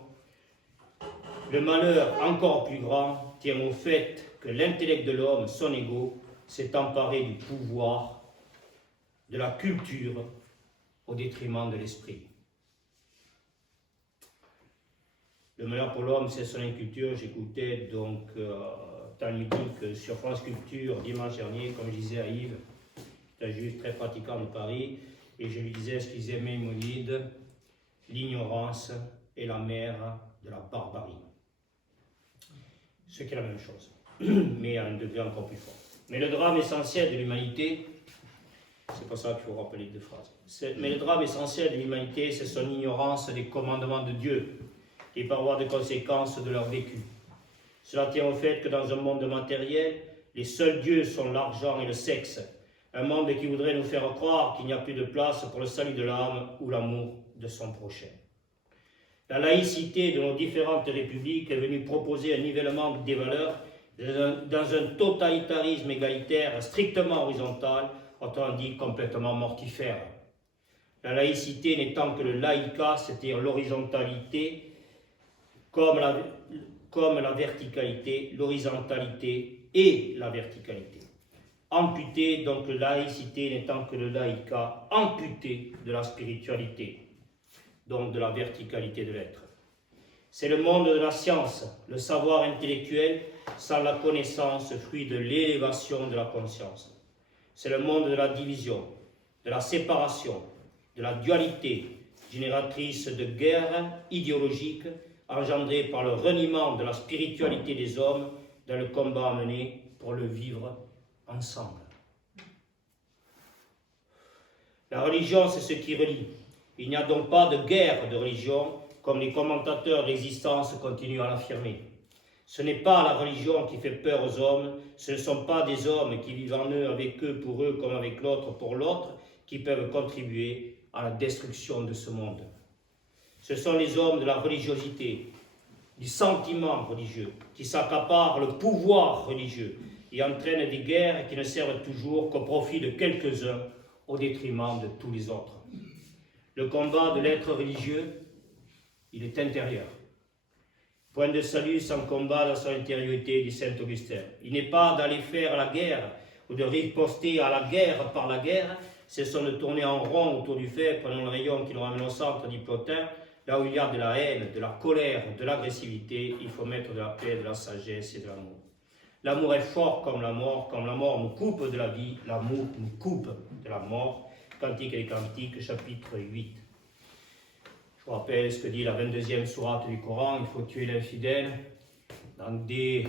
Le malheur encore plus grand tient au fait que l'intellect de l'homme, son ego, s'est emparé du pouvoir, de la culture, au détriment de l'esprit. Le malheur pour l'homme, c'est son inculture. J'écoutais donc Talmudique sur France Culture dimanche dernier, comme je disais à Yves, c'est un juge très pratiquant de Paris, et je lui disais ce qu'ils aimaient Maïmonide, l'ignorance est la mère de la barbarie. Ce qui est la même chose, mais à un degré encore plus fort. Mais le drame essentiel de l'humanité, c'est pour ça qu'il faut rappeler deux phrases, mais le drame essentiel de l'humanité, c'est son ignorance des commandements de Dieu, et par voie de conséquence de leur vécu. Cela tient au fait que dans un monde matériel, les seuls dieux sont l'argent et le sexe, un monde qui voudrait nous faire croire qu'il n'y a plus de place pour le salut de l'âme ou l'amour de son prochain. La laïcité de nos différentes républiques est venue proposer un nivellement des valeurs dans un totalitarisme égalitaire strictement horizontal, autrement dit complètement mortifère. La laïcité n'étant que le laïcat, c'est-à-dire l'horizontalité, comme la verticalité, l'horizontalité et la verticalité. Amputé, donc la laïcité n'étant que le laïcat, amputé de la spiritualité, donc de la verticalité de l'être. C'est le monde de la science, le savoir intellectuel, sans la connaissance, fruit de l'élévation de la conscience. C'est le monde de la division, de la séparation, de la dualité, génératrice de guerres idéologiques, engendrées par le reniement de la spiritualité des hommes dans le combat à mener pour le vivre ensemble. La religion, c'est ce qui relie. Il n'y a donc pas de guerre de religion, comme les commentateurs de l'existence continuent à l'affirmer. Ce n'est pas la religion qui fait peur aux hommes, ce ne sont pas des hommes qui vivent en eux, avec eux, pour eux, comme avec l'autre, pour l'autre, qui peuvent contribuer à la destruction de ce monde. Ce sont les hommes de la religiosité, du sentiment religieux, qui s'accaparent le pouvoir religieux et entraînent des guerres qui ne servent toujours qu'au profit de quelques-uns au détriment de tous les autres. Le combat de l'être religieux, il est intérieur. Point de salut sans combat dans son intériorité, dit saint Augustin. Il n'est pas d'aller faire la guerre ou de riposter à la guerre par la guerre, c'est de tourner en rond autour du fait, prenons le rayon qui nous ramène au centre, dit Plotin. Là où il y a de la haine, de la colère, de l'agressivité, il faut mettre de la paix, de la sagesse et de l'amour. L'amour est fort comme la mort nous coupe de la vie, l'amour nous coupe de la mort. Cantique et Cantiques, chapitre 8. Je vous rappelle ce que dit la 22e sourate du Coran, il faut tuer l'infidèle dans des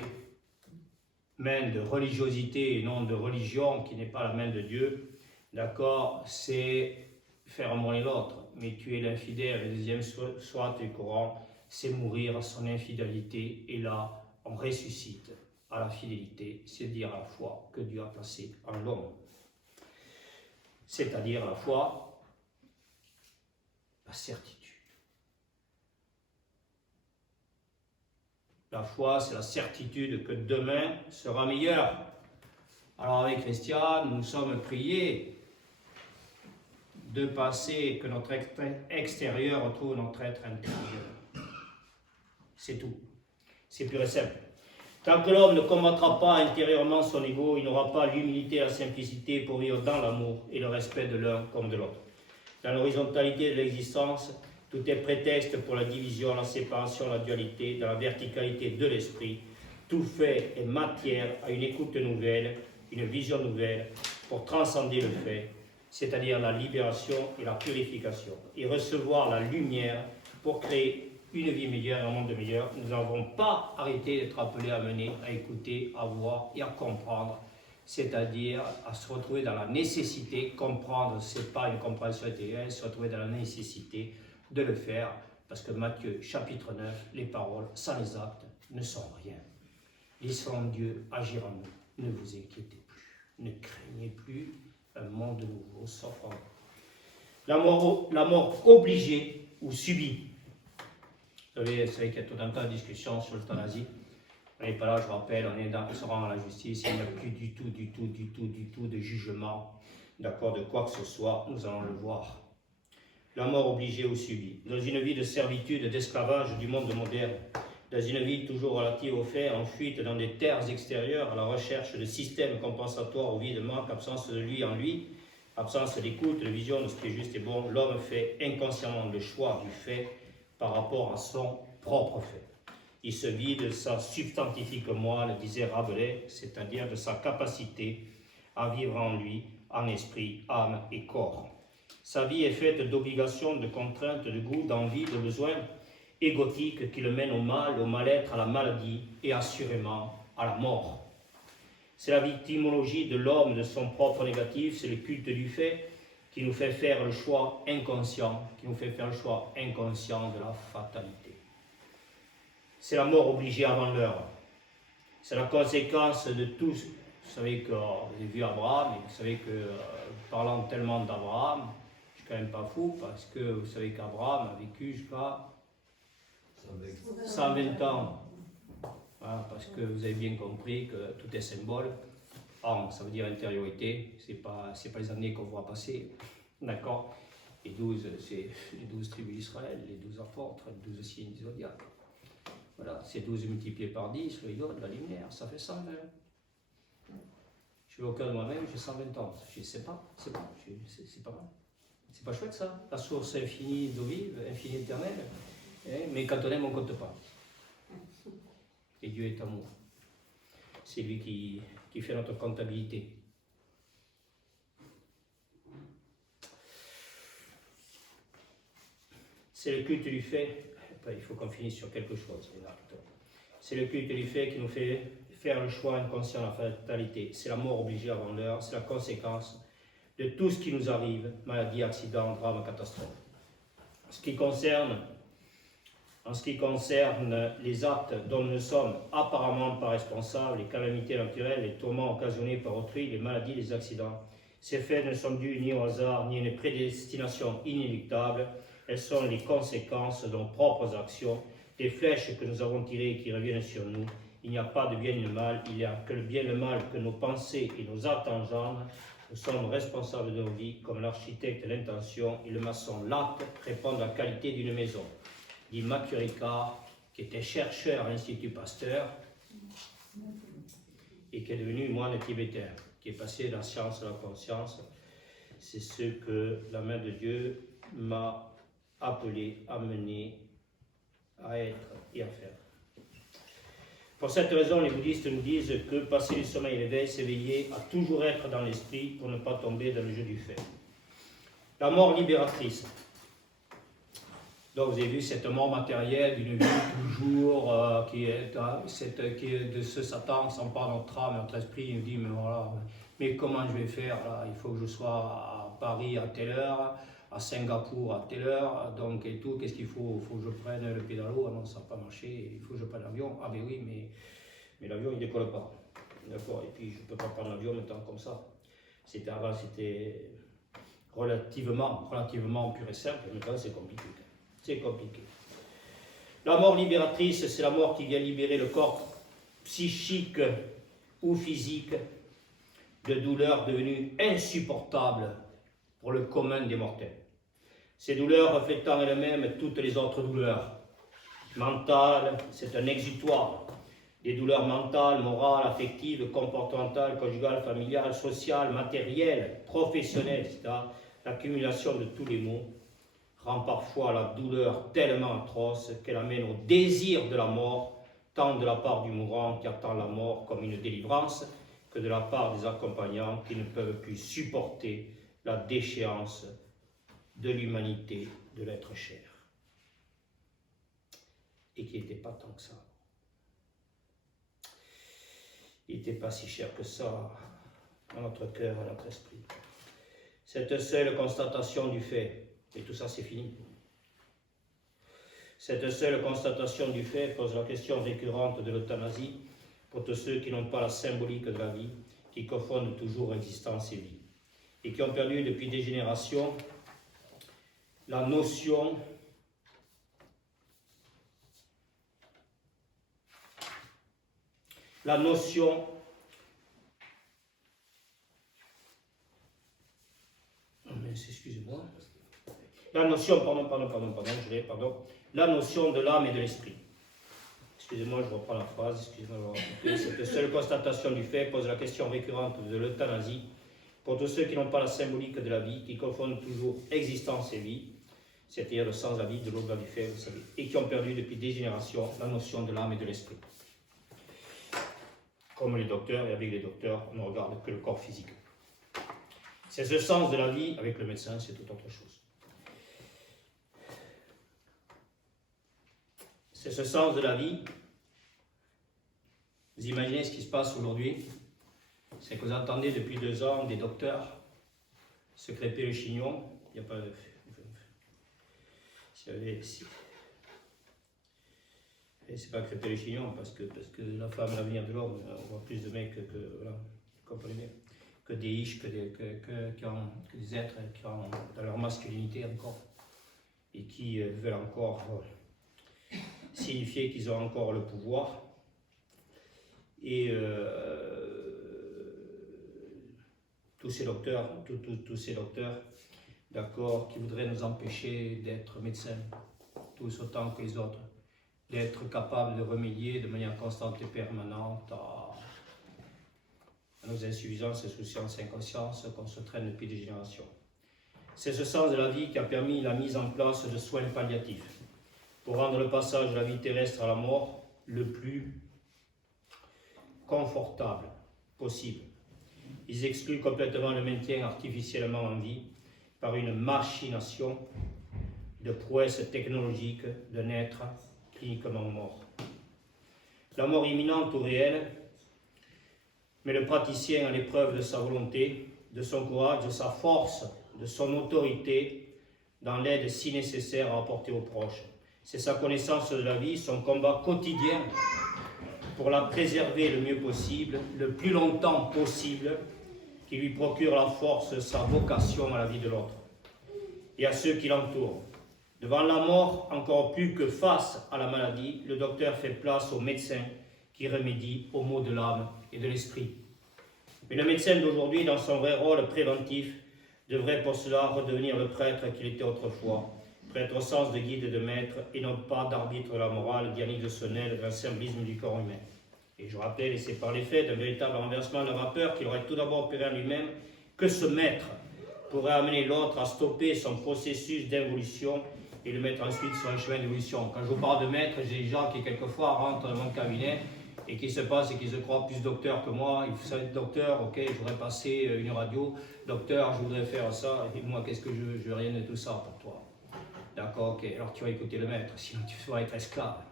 mains de religiosité et non de religion qui n'est pas la main de Dieu. D'accord, c'est faire mourir l'autre. Mais tuer l'infidèle, la deuxième sourate du Coran, c'est mourir à son infidélité. Et là, on ressuscite à la fidélité, c'est dire à la foi que Dieu a placée en l'homme. C'est-à-dire à la foi, la certitude. La foi, c'est la certitude que demain sera meilleur. Alors avec Christiane, nous sommes priés de passer que notre être extérieur retrouve notre être intérieur. C'est tout. C'est pur et simple. Tant que l'homme ne combattra pas intérieurement son ego, il n'aura pas l'humilité et la simplicité pour vivre dans l'amour et le respect de l'un comme de l'autre. Dans l'horizontalité de l'existence, tout est prétexte pour la division, la séparation, la dualité. Dans la verticalité de l'esprit, tout fait est matière à une écoute nouvelle, une vision nouvelle pour transcender le fait, c'est-à-dire la libération et la purification, et recevoir la lumière pour créer une vie meilleure et un monde meilleur. Nous n'avons pas arrêté d'être appelés à mener, à écouter, à voir et à comprendre, c'est-à-dire à se retrouver dans la nécessité. Comprendre, ce n'est pas une compréhension intellectuelle, se retrouver dans la nécessité de le faire, parce que Matthieu chapitre 9, les paroles sans les actes ne sont rien. Laissons Dieu agir en nous. Ne vous inquiétez plus, ne craignez plus un monde nouveau s'offre. La mort obligée ou subie. Vous savez qu'il y a tout un tas de discussions sur l'euthanasie. On n'est pas là, je rappelle, on se rend à la justice, il n'y a plus du tout de jugement, d'accord, de quoi que ce soit, nous allons le voir. La mort obligée ou subie. Dans une vie de servitude, d'esclavage du monde moderne, dans une vie toujours relative aux faits, en fuite dans des terres extérieures, à la recherche de systèmes compensatoires au vide manque, absence de lui en lui, absence d'écoute, de vision de ce qui est juste et bon, l'homme fait inconsciemment le choix du fait par rapport à son propre fait. Il se vide de sa substantifique moelle, disait Rabelais, c'est-à-dire de sa capacité à vivre en lui, en esprit, âme et corps. Sa vie est faite d'obligations, de contraintes, de goûts, d'envies, de besoins égotiques qui le mènent au mal, au mal-être, à la maladie et assurément à la mort. C'est la victimologie de l'homme, de son propre négatif, c'est le culte du fait qui nous fait faire le choix inconscient, de la fatalité. C'est la mort obligée avant l'heure. C'est la conséquence de tout. Vous savez que vous avez vu Abraham, et vous savez que parlant tellement d'Abraham, je ne suis quand même pas fou, parce que vous savez qu'Abraham a vécu jusqu'à 120 ans. Voilà, parce que vous avez bien compris que tout est symbole. Ça veut dire intériorité, c'est pas les années qu'on voit passer. D'accord. Les 12, c'est les 12 tribus d'Israël, les 12 apôtres, les 12 signes du zodiaque. Voilà, c'est 12 multiplié par 10, le iode, la lumière, ça fait 120. Je suis au cœur de moi-même, j'ai 120 ans. Je ne sais pas, c'est pas mal. C'est pas chouette ça, la source infinie d'eau vive, infinie éternelle. Mais quand on aime, on ne compte pas. Et Dieu est amour. C'est lui qui fait notre comptabilité. C'est le culte du fait. Il faut qu'on finisse sur quelque chose. C'est le culte du fait qui nous fait faire le choix inconscient de la fatalité. C'est la mort obligée avant l'heure. C'est la conséquence de tout ce qui nous arrive, maladie, accident, drame, catastrophe. En ce qui concerne les actes dont nous ne sommes apparemment pas responsables, les calamités naturelles, les tourments occasionnés par autrui, les maladies, les accidents, ces faits ne sont dus ni au hasard, ni à une prédestination inéluctable. Elles sont les conséquences de nos propres actions, des flèches que nous avons tirées et qui reviennent sur nous. Il n'y a pas de bien et de mal, il n'y a que le bien et le mal que nos pensées et nos actes engendrent. Nous sommes responsables de nos vies, comme l'architecte l'intention et le maçon l'acte répondent à la qualité d'une maison. Dit Mathieu Ricard, qui était chercheur à l'Institut Pasteur et qui est devenu moine tibétain, qui est passé de la science à la conscience. C'est ce que la main de Dieu m'a appelé, amené à être et à faire. Pour cette raison, les bouddhistes nous disent que passer le sommeil et l'éveil, s'éveiller, à toujours être dans l'esprit pour ne pas tomber dans le jeu du fait. La mort libératrice. Donc vous avez vu cette mort matérielle d'une vie toujours qui est de ce Satan qui s'empare notre âme, notre esprit, il nous dit mais comment je vais faire là, il faut que je sois à Paris à telle heure, à Singapour à telle heure, donc et tout, qu'est-ce qu'il faut? Il faut que je prenne le pédalo, non ça n'a pas marché, il faut que je prenne l'avion, ah ben oui mais l'avion il ne décolle pas, d'accord, et puis je ne peux pas prendre l'avion maintenant comme ça, c'était relativement pur et simple, maintenant c'est compliqué. C'est compliqué. La mort libératrice, c'est la mort qui vient libérer le corps psychique ou physique de douleurs devenues insupportables pour le commun des mortels. Ces douleurs reflétant elles-mêmes toutes les autres douleurs. Mentales, c'est un exutoire. Des douleurs mentales, morales, affectives, comportementales, conjugales, familiales, sociales, matérielles, professionnelles, etc. L'accumulation de tous les maux rend parfois la douleur tellement atroce qu'elle amène au désir de la mort, tant de la part du mourant qui attend la mort comme une délivrance, que de la part des accompagnants qui ne peuvent plus supporter la déchéance de l'humanité de l'être cher. et qui n'était pas tant que ça. Il n'était pas si cher que ça à notre cœur, à notre esprit. Cette seule constatation du fait, et tout ça c'est fini. Cette seule constatation du fait pose la question récurrente de l'euthanasie pour tous ceux qui n'ont pas la symbolique de la vie, qui confondent toujours existence et vie, et qui ont perdu depuis des générations la notion excusez-moi, la notion de l'âme et de l'esprit. Excusez-moi, je reprends la phrase, excusez-moi. Cette seule constatation du fait pose la question récurrente de l'euthanasie pour tous ceux qui n'ont pas la symbolique de la vie, qui confondent toujours existence et vie, c'est-à-dire le sens de la vie, de l'au-delà du fait, vous savez, et qui ont perdu depuis des générations la notion de l'âme et de l'esprit. Comme les docteurs, et avec les docteurs, on ne regarde que le corps physique. C'est ce sens de la vie, avec le médecin, c'est tout autre chose. C'est ce sens de la vie. Vous imaginez ce qui se passe aujourd'hui? C'est que vous entendez depuis 2 ans des docteurs se crêper le chignon. Il n'y a pas de... C'est pas crêper le chignon parce que la femme est l'avenir de l'homme. On voit plus de mecs voilà, comprenez, que des iches, que des êtres qui ont dans leur masculinité encore et qui veulent encore signifier qu'ils ont encore le pouvoir. Et tous ces docteurs, d'accord, qui voudraient nous empêcher d'être médecins, tous autant que les autres, d'être capables de remédier de manière constante et permanente à nos insuffisances, insouciances, inconsciences qu'on se traîne depuis des générations. C'est ce sens de la vie qui a permis la mise en place de soins palliatifs pour rendre le passage de la vie terrestre à la mort le plus confortable possible. Ils excluent complètement le maintien artificiellement en vie par une machination de prouesse technologique d'un être cliniquement mort. La mort imminente ou réelle met le praticien à l'épreuve de sa volonté, de son courage, de sa force, de son autorité dans l'aide si nécessaire à apporter aux proches. C'est sa connaissance de la vie, son combat quotidien pour la préserver le mieux possible, le plus longtemps possible, qui lui procure la force de sa vocation à la vie de l'autre et à ceux qui l'entourent. Devant la mort, encore plus que face à la maladie, le docteur fait place au médecin qui remédie aux maux de l'âme et de l'esprit. Mais le médecin d'aujourd'hui, dans son vrai rôle préventif, devrait pour cela redevenir le prêtre qu'il était autrefois, prêtre au sens de guide et de maître, et non pas d'arbitre de la morale, d'Yannick de Sonnel, d'un symbolisme du corps humain. Et je rappelle, et c'est par les faits d'un véritable renversement de la vapeur qu'il aurait tout d'abord opéré en lui-même, que ce maître pourrait amener l'autre à stopper son processus d'involution et le mettre ensuite sur un chemin d'évolution. Quand je vous parle de maître, j'ai des gens qui quelquefois rentrent dans mon cabinet et qui se passent et qui se croient plus docteurs que moi. Il faut être docteur, ok, je voudrais passer une radio. Docteur, je voudrais faire ça. Et moi, qu'est-ce que je veux? Je veux rien de tout ça pour toi. D'accord, ok. Alors tu vas écouter le maître, sinon tu vas être esclave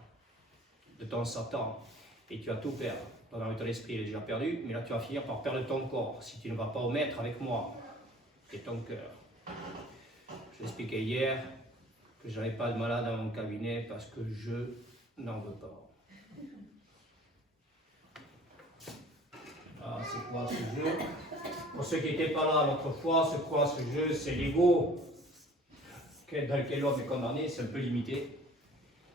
de ton Satan. Et tu vas tout perdre. Ton âme et ton esprit est déjà perdu, mais là tu vas finir par perdre ton corps si tu ne vas pas au maître avec moi et ton cœur. Je l'expliquais hier que je n'avais pas de malade dans mon cabinet parce que je n'en veux pas. Ah, c'est quoi ce jeu? Pour ceux qui n'étaient pas là l'autre fois, c'est quoi ce jeu? C'est l'ego dans lequel l'homme est condamné, c'est un peu limité.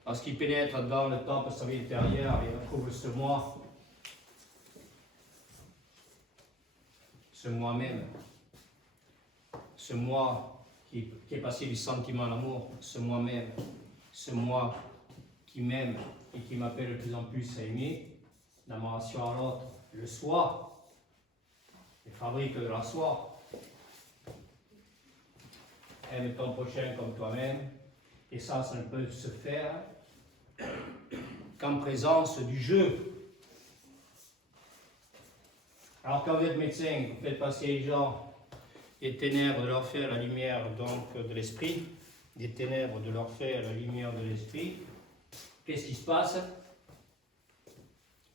Parce qu'il pénètre dans le temple de sa vie intérieure et retrouve ce moi même, ce moi qui est passé du sentiment à l'amour, ce moi-même, ce moi qui m'aime et qui m'appelle de plus en plus à aimer, dans ma relation à l'autre, le soi, les fabriques de la soi. Aime ton prochain comme toi-même, et ça ne peut se faire qu'en présence du jeu. Alors quand vous êtes médecin, vous faites passer les gens des ténèbres de l'enfer à la lumière donc de l'esprit, des ténèbres de l'enfer à la lumière de l'esprit, qu'est-ce qui se passe?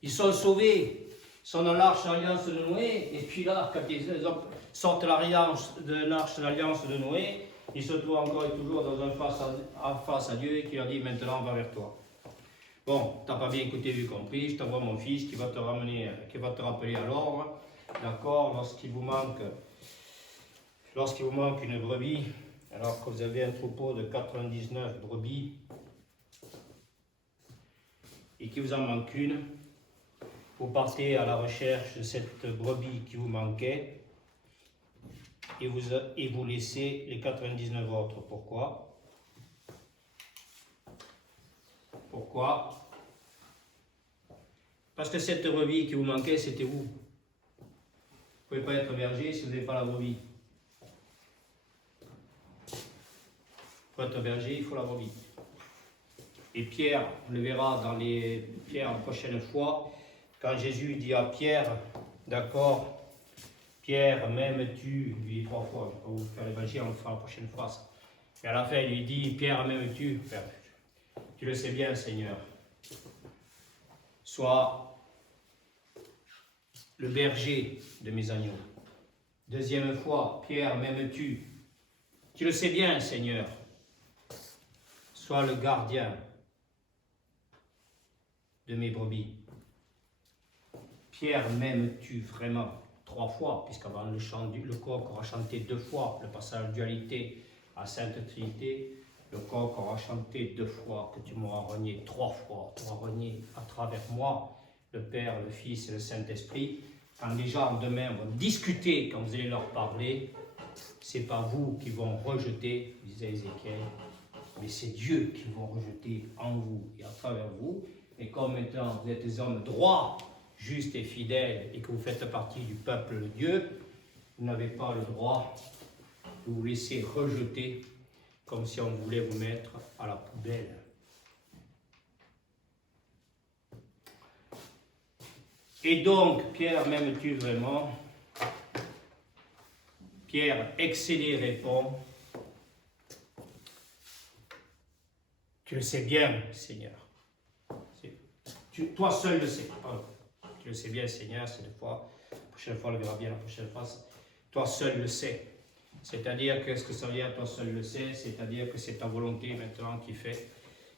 Ils sont sauvés, ils sont dans l'arche d'alliance de Noé, et puis là, quand ils sortent de l'arche d'alliance de Noé, ils se trouvent encore et toujours dans un face à Dieu qui leur dit maintenant va vers toi. Bon, t'as pas bien écouté, vu, compris, je t'envoie mon fils qui va te rappeler à l'ordre, d'accord, lorsqu'il vous manque une brebis, alors que vous avez un troupeau de 99 brebis, et qu'il vous en manque une, vous partez à la recherche de cette brebis qui vous manquait, et vous laissez les 99 autres. Pourquoi? Pourquoi? Parce que cette brebis qui vous manquait, c'était vous. Vous ne pouvez pas être berger si vous n'avez pas la brebis. Pour être berger, il faut la brebis. Et Pierre, on le verra dans les Pierre la prochaine fois, quand Jésus dit à Pierre, d'accord, Pierre, m'aimes-tu? Il lui dit 3 fois, je ne vais pas vous faire l'évangile, on le fera la prochaine fois. Ça. Et à la fin, il lui dit, Pierre, m'aimes-tu? Tu le sais bien, Seigneur. Sois le berger de mes agneaux. Deuxième fois, Pierre, m'aimes-tu? Tu le sais bien, Seigneur. Sois le gardien de mes brebis. Pierre, m'aimes-tu vraiment? 3 fois, puisqu'avant le coq aura chanté 2 fois, le passage dualité à Sainte Trinité, le coq aura chanté 2 fois, que tu m'auras renié 3 fois, tu m'auras renié à travers moi, le Père, le Fils et le Saint-Esprit. Quand les gens demain vont discuter, quand vous allez leur parler, c'est pas vous qui vont rejeter, disait Ézéchiel, mais c'est Dieu qui vont rejeter en vous et à travers vous. Et comme maintenant vous êtes des hommes droits, justes et fidèles, et que vous faites partie du peuple de Dieu, vous n'avez pas le droit de vous laisser rejeter comme si on voulait vous mettre à la poubelle. Et donc, Pierre, m'aimes-tu vraiment? Pierre, excellé, répond, tu le sais bien, Seigneur. Toi seul le sais. Pardon. Tu le sais bien, Seigneur, cette fois. La prochaine fois, on le verra bien la prochaine fois. Toi seul le sais. C'est-à-dire, qu'est-ce que ça veut dire, toi seul le sais? C'est-à-dire que c'est ta volonté maintenant qui fait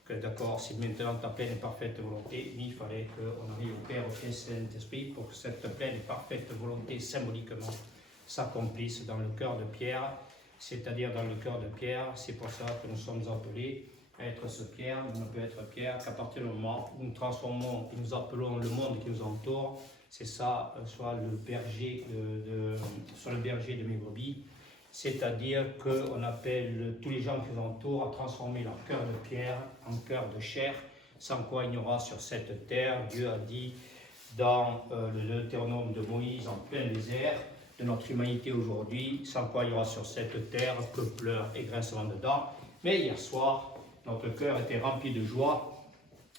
que, d'accord, c'est maintenant ta pleine et parfaite volonté, mais il fallait qu'on arrive au Père, au Fils et au Saint-Esprit pour que cette pleine et parfaite volonté, symboliquement, s'accomplisse dans le cœur de Pierre. C'est-à-dire dans le cœur de Pierre, c'est pour ça que nous sommes appelés à être ce Pierre. Nous ne pouvons être Pierre qu'à partir du moment où nous transformons et nous appelons le monde qui nous entoure. C'est ça, soit le berger de mes brebis. C'est-à-dire qu'on appelle tous les gens qui nous entourent à transformer leur cœur de pierre en cœur de chair, sans quoi il n'y aura sur cette terre, Dieu a dit dans le Deutéronome de Moïse en plein désert, de notre humanité aujourd'hui, sans quoi il y aura sur cette terre que pleurs et grincement de dents. Mais hier soir, notre cœur était rempli de joie,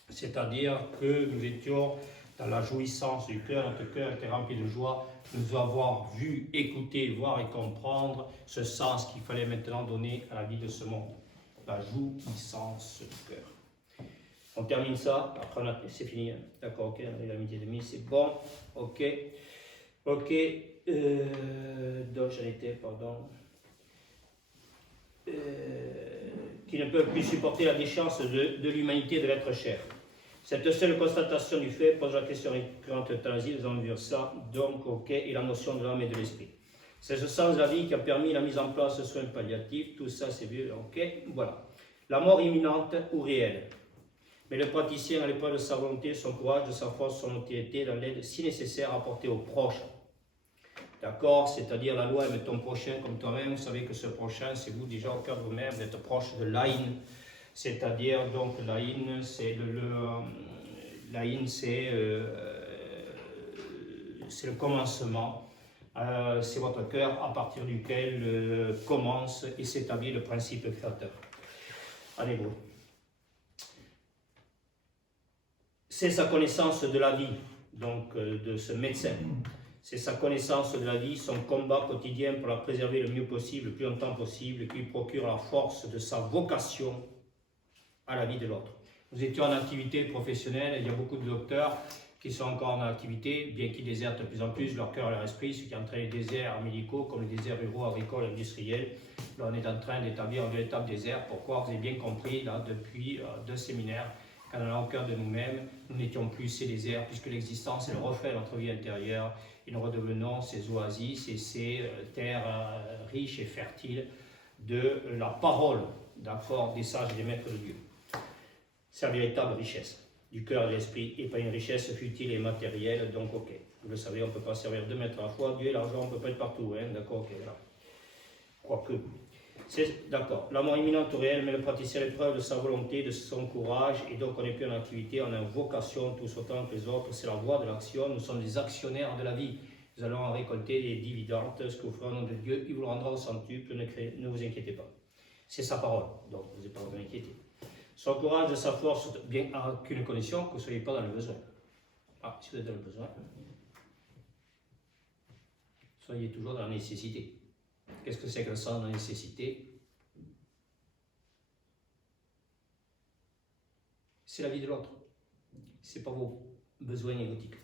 c'est-à-dire que nous étions dans la jouissance du cœur, notre cœur était rempli de joie, de nous avoir vu, écouter, voir et comprendre ce sens qu'il fallait maintenant donner à la vie de ce monde. La jouissance du cœur. On termine ça, après c'est fini, hein. D'accord, ok, on est à midi et demi, c'est bon, ok, donc j'en étais, pardon, qui ne peuvent plus supporter la déchéance de l'humanité de l'être cher. Cette seule constatation du fait pose la question récurrente de l'euthanasie, nous allons dire ça, donc, ok, et la notion de l'âme et de l'esprit. C'est ce sens de la vie qui a permis la mise en place de soins palliatifs, tout ça c'est vieux, ok, voilà. La mort imminente ou réelle. Mais le praticien à l'épreuve de sa volonté, son courage, de sa force, son notoriété, dans l'aide si nécessaire apportée aux proches. D'accord, c'est-à-dire la loi aime ton prochain comme toi-même, vous savez que ce prochain, c'est vous déjà au cœur de vous-même, vous êtes proche de l'Aïn. C'est-à-dire, donc, l'Aïn, c'est l'Aïn, c'est le commencement. C'est votre cœur à partir duquel commence et s'établit le principe créateur. En hébreu. C'est sa connaissance de la vie, donc de ce médecin. C'est sa connaissance de la vie, son combat quotidien pour la préserver le mieux possible, le plus longtemps possible, qui lui procure la force de sa vocation à la vie de l'autre. Nous étions en activité professionnelle, il y a beaucoup de docteurs qui sont encore en activité, bien qu'ils désertent de plus en plus leur cœur et leur esprit, ce qui entraîne les déserts médicaux comme les déserts ruraux, agricoles, industriels. Là, on est en train d'établir un véritable désert. Pourquoi? Vous avez bien compris, là, depuis 2 séminaires, quand on est au cœur de nous-mêmes, nous n'étions plus ces déserts, puisque l'existence est le reflet de notre vie intérieure, et nous redevenons ces oasis et ces terres riches et fertiles de la parole, d'accord, des sages et des maîtres de Dieu. C'est la véritable richesse du cœur et de l'esprit, et pas une richesse futile et matérielle. Donc, ok, vous le savez, on ne peut pas servir 2 maîtres à la fois. Dieu et l'argent, on ne peut pas être partout, hein, d'accord, ok, voilà. Quoique, c'est d'accord. L'amour imminent au réel met le praticien à l'épreuve de sa volonté, de son courage, et donc on n'est plus en activité, on a une vocation tous autant que les autres. C'est la voie de l'action, nous sommes des actionnaires de la vie. Nous allons en récolter les dividendes, ce que vous ferez au nom de Dieu, il vous le rendra au centuple, ne vous inquiétez pas. C'est sa parole, donc vous n'avez pas à vous inquiéter. Son courage de sa force, bien à qu'une condition, que vous ne soyez pas dans le besoin. Ah, si vous êtes dans le besoin, soyez toujours dans la nécessité. Qu'est-ce que c'est que le sens de la nécessité? C'est la vie de l'autre. Ce n'est pas vos besoins égotiques.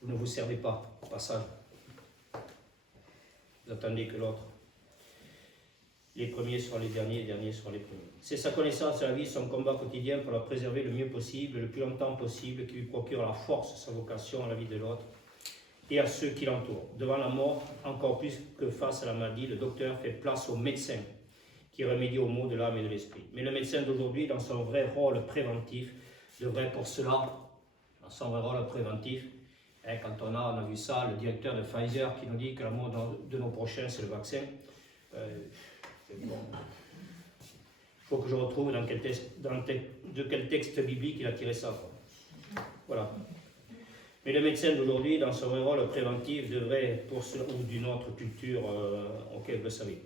Vous ne vous servez pas, au passage. Vous attendez que l'autre. Les premiers seront les derniers seront les premiers. C'est sa connaissance de la vie, son combat quotidien pour la préserver le mieux possible, le plus longtemps possible, qui lui procure la force, sa vocation à la vie de l'autre et à ceux qui l'entourent. Devant la mort, encore plus que face à la maladie, le docteur fait place au médecin qui remédie aux maux de l'âme et de l'esprit. Mais le médecin d'aujourd'hui, dans son vrai rôle préventif, devrait pour cela, dans son vrai rôle préventif, quand on a vu ça, le directeur de Pfizer qui nous dit que l'amour de nos prochains, c'est le vaccin. Bon. Il faut que je retrouve de quel texte biblique il a tiré ça. Quoi. Voilà. Mais le médecin d'aujourd'hui, dans son rôle préventif, devrait, pour cela, ou d'une autre culture, ok, vous le savez.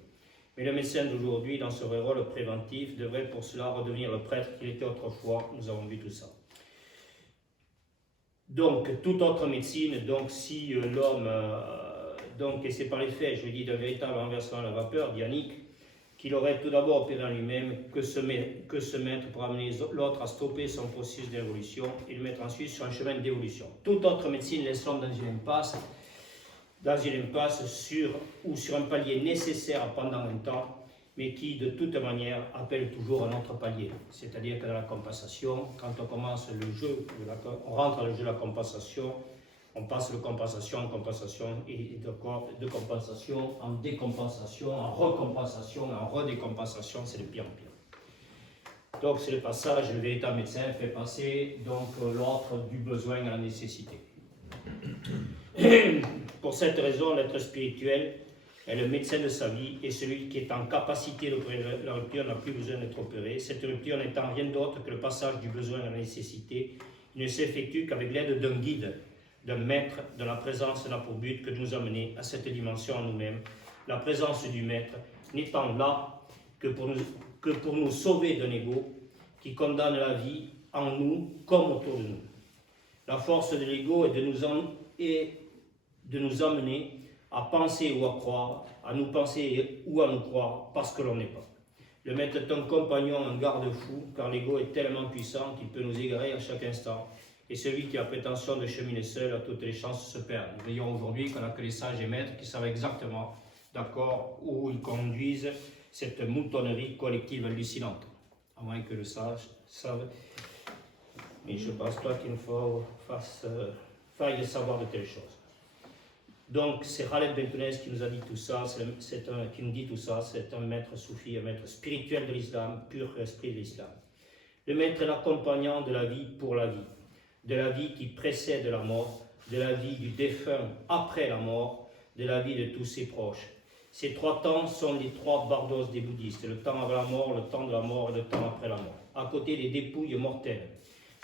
Mais le médecin d'aujourd'hui, dans son rôle préventif, devrait pour cela redevenir le prêtre qu'il était autrefois. Nous avons vu tout ça. Donc, toute autre médecine, donc si l'homme, et c'est par les faits, je dis d'un véritable renversement à la vapeur, Yannick, qu'il aurait tout d'abord opéré en lui-même, que se mettre pour amener l'autre à stopper son processus d'évolution et le mettre ensuite sur un chemin d'évolution. Toute autre médecine laisse l'homme dans une impasse sur un palier nécessaire pendant un temps, mais qui de toute manière appelle toujours un autre palier. C'est-à-dire que dans la compensation, quand on commence le jeu, on rentre dans le jeu de la compensation, on passe de compensation en compensation et de compensation en décompensation, en recompensation, en redécompensation, c'est de pire en pire. Donc c'est le passage, le véritable médecin fait passer donc l'autre du besoin à la nécessité. Pour cette raison, l'être spirituel est le médecin de sa vie et celui qui est en capacité d'opérer la rupture n'a plus besoin d'être opéré. Cette rupture n'étant rien d'autre que le passage du besoin à la nécessité, il ne s'effectue qu'avec l'aide d'un guide, d'un maître, de la présence n'a pour but que de nous amener à cette dimension en nous-mêmes. La présence du maître n'étant là que pour nous sauver d'un ego qui condamne la vie en nous comme autour de nous. La force de l'ego est de nous amener à penser ou à croire, à nous penser ou à nous croire parce que l'on n'est pas. Le maître est un compagnon, un garde-fou, car l'ego est tellement puissant qu'il peut nous égarer à chaque instant. Et celui qui a prétention de cheminer seul a toutes les chances de se perdre. Nous voyons aujourd'hui qu'on n'a que les sages et maîtres qui savent exactement, d'accord, où ils conduisent cette moutonnerie collective hallucinante. À moins que le sage sache. Mais je ne pense pas qu'il faille savoir de telles choses. Donc, c'est Khaled Bentounes qui nous a dit tout ça, qui nous dit tout ça, c'est un maître soufi, un maître spirituel de l'islam, pur esprit de l'islam. Le maître est l'accompagnant de la vie pour la vie, de la vie qui précède la mort, de la vie du défunt après la mort, de la vie de tous ses proches. Ces 3 temps sont les 3 bardos des bouddhistes, le temps avant la mort, le temps de la mort et le temps après la mort. À côté des dépouilles mortelles,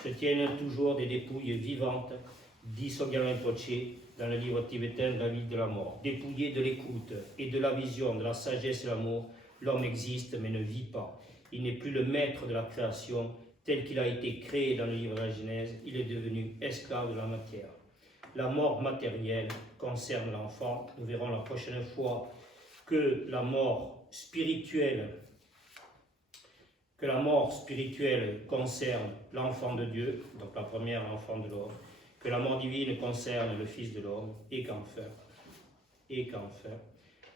se tiennent toujours des dépouilles vivantes, dit Sogyal Rinpoche dans le livre tibétain de la vie de la mort. Dépouillé de l'écoute et de la vision, de la sagesse et l'amour, l'homme existe mais ne vit pas. Il n'est plus le maître de la création tel qu'il a été créé dans le livre de la Genèse, il est devenu esclave de la matière. La mort matérielle concerne l'enfant. Nous verrons la prochaine fois que la mort spirituelle que la mort spirituelle concerne l'enfant de Dieu, donc la première enfant de l'homme, que la mort divine concerne le Fils de l'homme, et qu'enfin,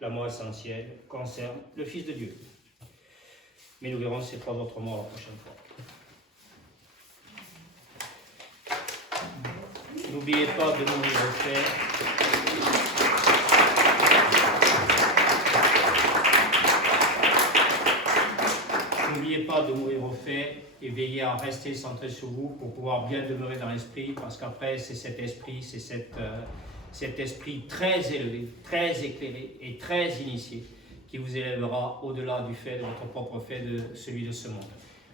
la mort essentielle concerne le Fils de Dieu. Mais nous verrons ces 3 autres morts la prochaine fois. N'oubliez pas de mourir au fait. N'oubliez pas de mourir au fait et veillez à rester centré sur vous pour pouvoir bien demeurer dans l'esprit, parce qu'après c'est cet esprit, cet esprit très élevé, très éclairé et très initié qui vous élèvera au-delà du fait de votre propre fait, de celui de ce monde.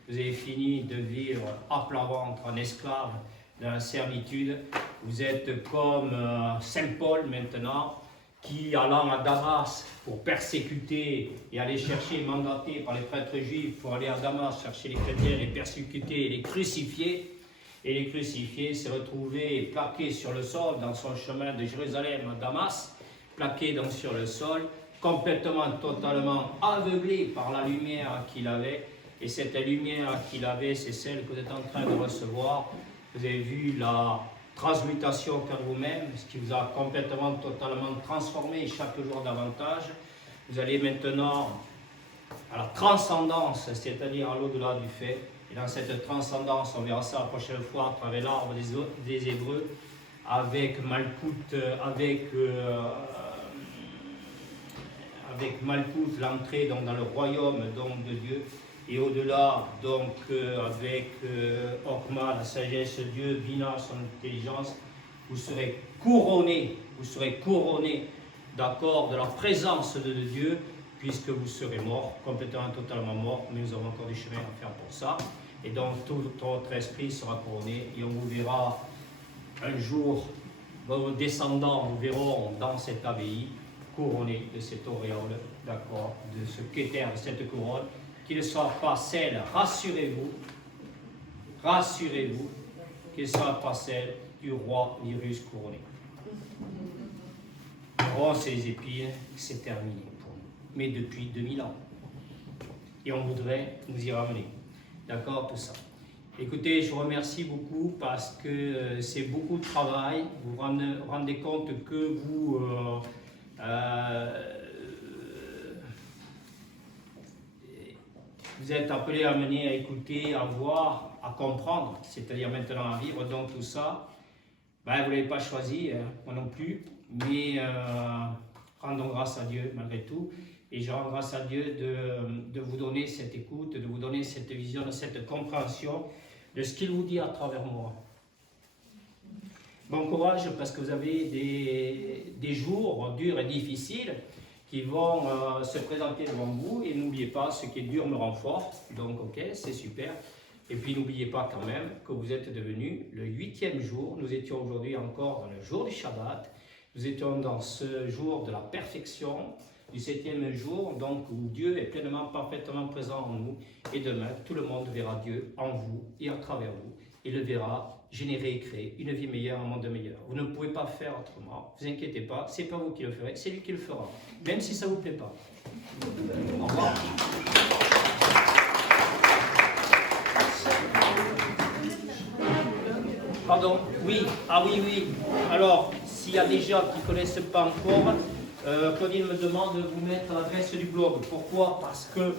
Vous avez fini de vivre à plat ventre, en esclave, dans la servitude. Vous êtes comme Saint Paul maintenant, qui allant à Damas pour persécuter et aller chercher, mandaté par les prêtres juifs pour aller à Damas chercher les chrétiens, les persécuter et les crucifier. Et les crucifiés s'est retrouvé plaqué sur le sol dans son chemin de Jérusalem à Damas, plaqué donc sur le sol, complètement, totalement aveuglé par la lumière qu'il avait. Et cette lumière qu'il avait, c'est celle que vous êtes en train de recevoir. Vous avez vu la transmutation qu'en vous-même, ce qui vous a complètement, totalement transformé chaque jour davantage. Vous allez maintenant à la transcendance, c'est-à-dire à l'au-delà du fait. Et dans cette transcendance, on verra ça la prochaine fois à travers l'arbre des Hébreux, avec Malkout, avec Malkout, l'entrée donc dans le royaume donc, de Dieu. Et au-delà, donc, avec Okma, la sagesse de Dieu, Bina, son intelligence, vous serez couronné, d'accord, de la présence de Dieu, puisque vous serez mort, complètement, totalement mort, mais nous avons encore du chemin à faire pour ça. Et donc, tout votre esprit sera couronné, et on vous verra un jour, vos descendants vous verront dans cette abbaye, couronné de cette auréole, d'accord, de ce qu'étern, de cette couronne, qu'il ne soit pas celle, rassurez-vous, qu'il ne soit pas celle du roi Cyrus couronné. Oh, ces épines, c'est terminé pour nous, mais depuis 2000 ans. Et on voudrait nous y ramener. D'accord, tout ça. Écoutez, je vous remercie beaucoup parce que c'est beaucoup de travail. Vous vous rendez compte que vous êtes appelés à mener, à écouter, à voir, à comprendre, c'est-à-dire maintenant à vivre donc tout ça. Ben, vous ne l'avez pas choisi, moi non plus, mais rendons grâce à Dieu malgré tout. Et je rends grâce à Dieu de vous donner cette écoute, de vous donner cette vision, cette compréhension de ce qu'il vous dit à travers moi. Bon courage parce que vous avez des jours durs et difficiles qui vont se présenter devant vous, et n'oubliez pas, ce qui est dur me rend fort, donc ok, c'est super. Et puis n'oubliez pas quand même que vous êtes devenu le 8e jour, nous étions aujourd'hui encore dans le jour du Shabbat, nous étions dans ce jour de la perfection, du 7e jour, donc où Dieu est pleinement, parfaitement présent en nous, et demain, tout le monde verra Dieu en vous et à travers vous, et le verra générer et créer une vie meilleure, un monde meilleur. Vous ne pouvez pas faire autrement, ne vous inquiétez pas, c'est pas vous qui le ferez, c'est lui qui le fera, même si ça ne vous plaît pas. Au revoir. Pardon, oui, ah oui, oui. Alors, s'il y a des gens qui ne connaissent pas encore, Claudine me demande de vous mettre l'adresse du blog. Pourquoi? Parce que